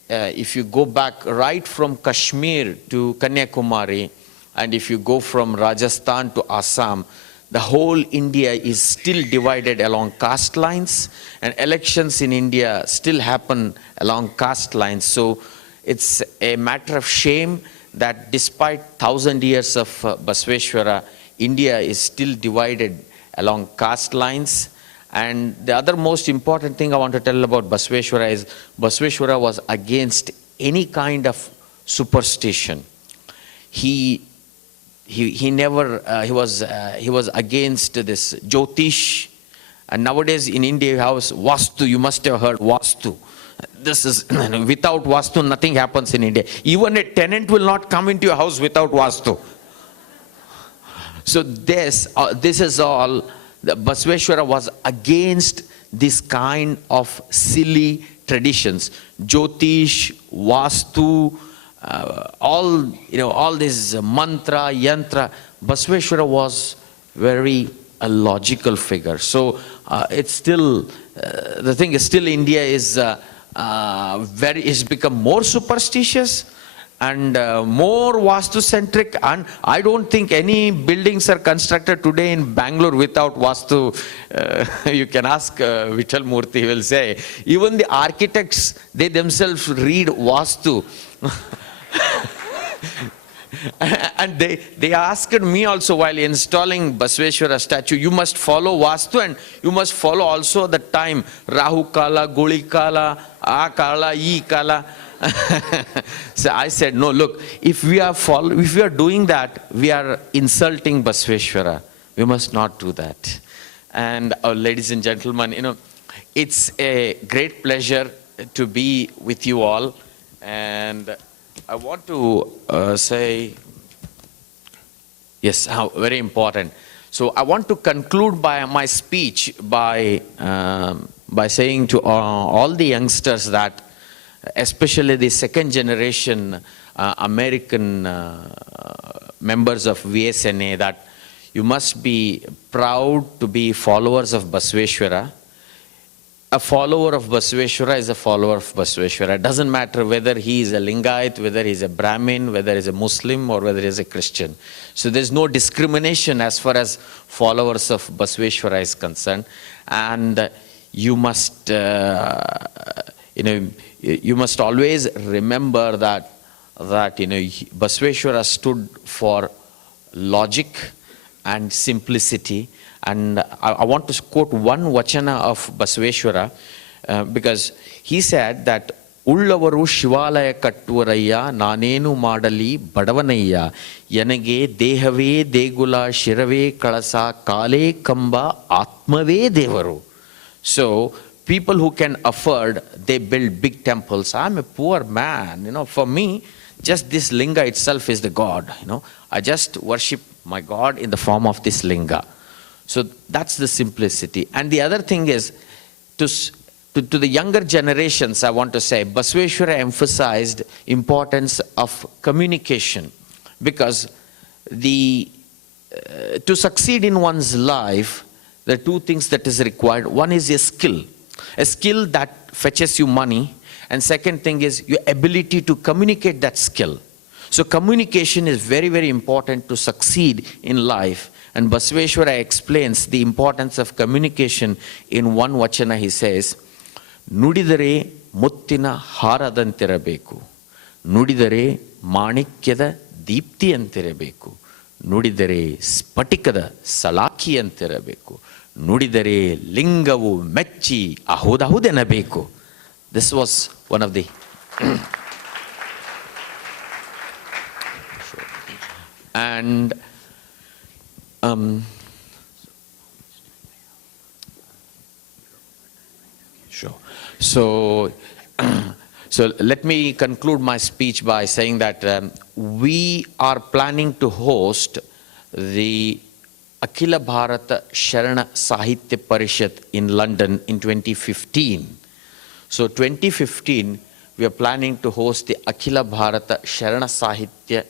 if you go back right from Kashmir to Kanyakumari, and if you go from Rajasthan to Assam, the whole India is still divided along caste lines, and elections in India still happen along caste lines. So it's a matter of shame that despite 1,000 years of Basaveshwara, India is still divided along caste lines. And the other most important thing I want to tell about Basaveshwara is Basaveshwara was against any kind of superstition. He he never, he was against this Jyotish. And nowadays in India, you have Vastu. You must have heard Vastu. This is, without Vastu, nothing happens in India. Even a tenant will not come into your house without Vastu. So this is all, Basveshwara was against this kind of silly traditions. Jyotish, Vastu, all this mantra, yantra. Basveshwara was very a logical figure. So it's still, the thing is still India is is become more superstitious and more Vastu-centric, and I don't think any buildings are constructed today in Bangalore without Vastu. You can ask Vittal Murthy, he will say. Even the architects, they themselves read Vastu. And they asked me also while installing Basveshwara statue, you must follow Vastu and you must follow also the time, Rahu Kala, Guli Kala, A Kala, E Kala. So I said, no, look, if we are doing that, we are insulting Basveshwara. We must not do that. And ladies and gentlemen, it's a great pleasure to be with you all. And I want to say, yes, very important. So I want to conclude my speech by saying to all the youngsters that, especially the second generation American members of Vsna, that you must be proud to be followers of Basveshwara. A follower of Basveshwara is a follower of Basveshwara. It doesn't matter whether he is a Lingayat, whether he is a Brahmin, whether he is a Muslim, or whether he is a Christian. So there's no discrimination as far as followers of Basveshwara is concerned. And you must, you must always remember that Basveshwara stood for logic and simplicity. And I want to quote one vachana of Basveshwara because he said that Ullavaru Shivalaya Kattuvarayya Nanenu Madali Badavanayya Yanage Dehave Degula Shirave Kalasa Kale Kamba Atmave Devaru. So people who can afford, they build big temples. I'm a poor man, for me, just this linga itself is the God, I just worship my God in the form of this linga. So that's the simplicity. And the other thing is, to the younger generations, I want to say, Basveshwara emphasized importance of communication, because to succeed in one's life, there are two things that is required. One is a skill that fetches you money, and second thing is your ability to communicate that skill. So communication is very, very important to succeed in life. And Basveshwara explains the importance of communication in one vachana. He says, Nudidare muttina haradantirebeku. Nudidare manikyada deeptiyantirebeku. Nudidare spatikada salakiyantirebeku. Nudidare lingavu mechi ahodahudenabeku. This was one of the and sure. So let me conclude my speech by saying that we are planning to host the Akhila Bharata Sharana Sahitya Parishat in London in 2015. So 2015, we are planning to host the Akhila Bharata Sharana Sahitya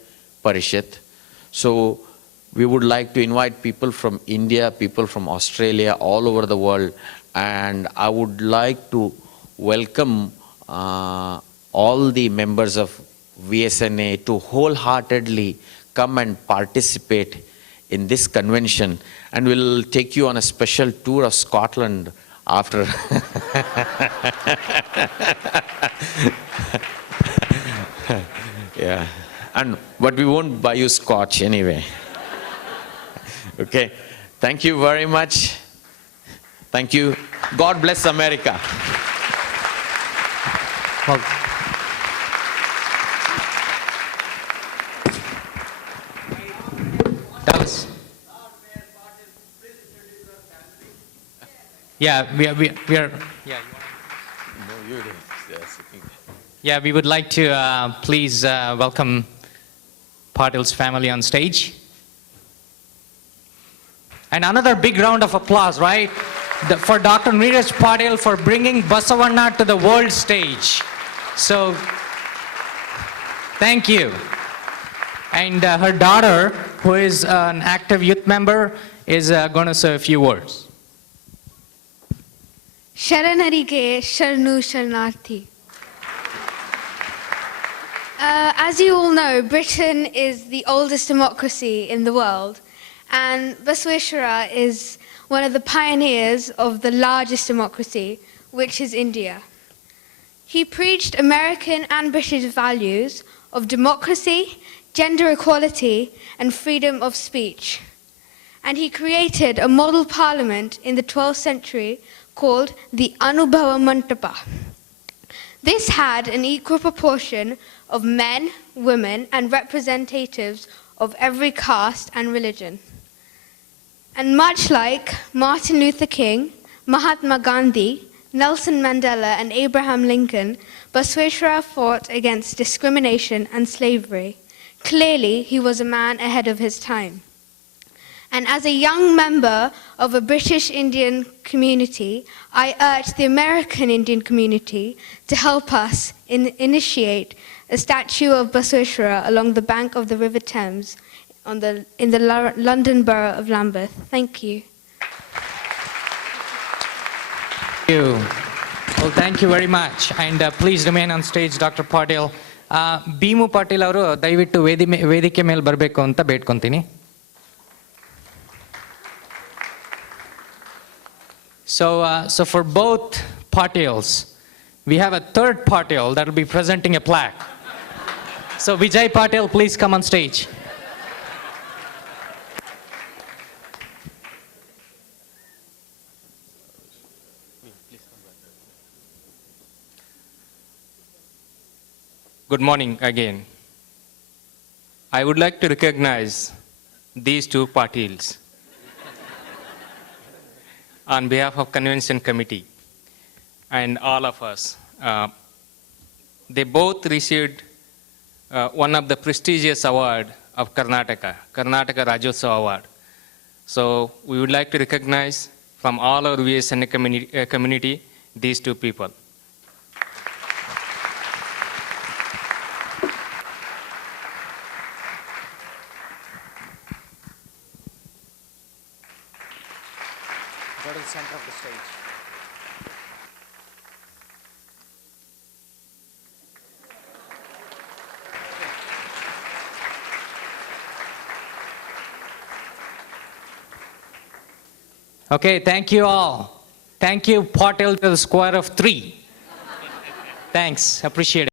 Parishat. So we would like to invite people from India, people from Australia, all over the world. And I would like to welcome all the members of Vsna to wholeheartedly come and participate in this convention. And we'll take you on a special tour of Scotland after. Yeah. But we won't buy you scotch anyway. Okay. Thank you very much. Thank you. God bless America. Well, Dallas. Yeah, we are. Yeah. No, you didn't. Yeah, we would like to please welcome Patil's family on stage. And another big round of applause, right? For Dr. Neeraj Patil for bringing Basavanna to the world stage. So, thank you. And her daughter, who is an active youth member, is going to say a few words. Sharanarige Sharnu Sharanarthi. As you all know, Britain is the oldest democracy in the world, and Basaveshwara is one of the pioneers of the largest democracy, which is India. He preached American and British values of democracy, gender equality, and freedom of speech. And he created a model parliament in the 12th century called the Anubhava Mantapa. This had an equal proportion of men, women, and representatives of every caste and religion. And much like Martin Luther King, Mahatma Gandhi, Nelson Mandela, and Abraham Lincoln, Basaveshwara fought against discrimination and slavery. Clearly, he was a man ahead of his time. And as a young member of a British Indian community, I urge the American Indian community to help us initiate a statue of Basaveshwara along the bank of the River Thames in the London Borough of Lambeth. Thank you. Thank you. Well, thank you very much. And please remain on stage, Dr. Patil. Beemu Patil ಅವರು ದಯವಿಟ್ಟು ವೇದಿಕೆ ಮೇಲೆ ಬರಬೇಕು ಅಂತ ಬೇಡ್ಕೊಂತೀನಿ. So for both Patils, we have a third Patil that will be presenting a plaque. So Vijay Patil, please come on stage. Good morning again. I would like to recognize these two Patils on behalf of Convention Committee and all of us. They both received one of the prestigious award of Karnataka Rajyotsava Award. So we would like to recognize from all our Vsna community these two people. Go to the center of the stage. Okay, thank you all. Thank you, Patil to the square of 3. Thanks, appreciate it.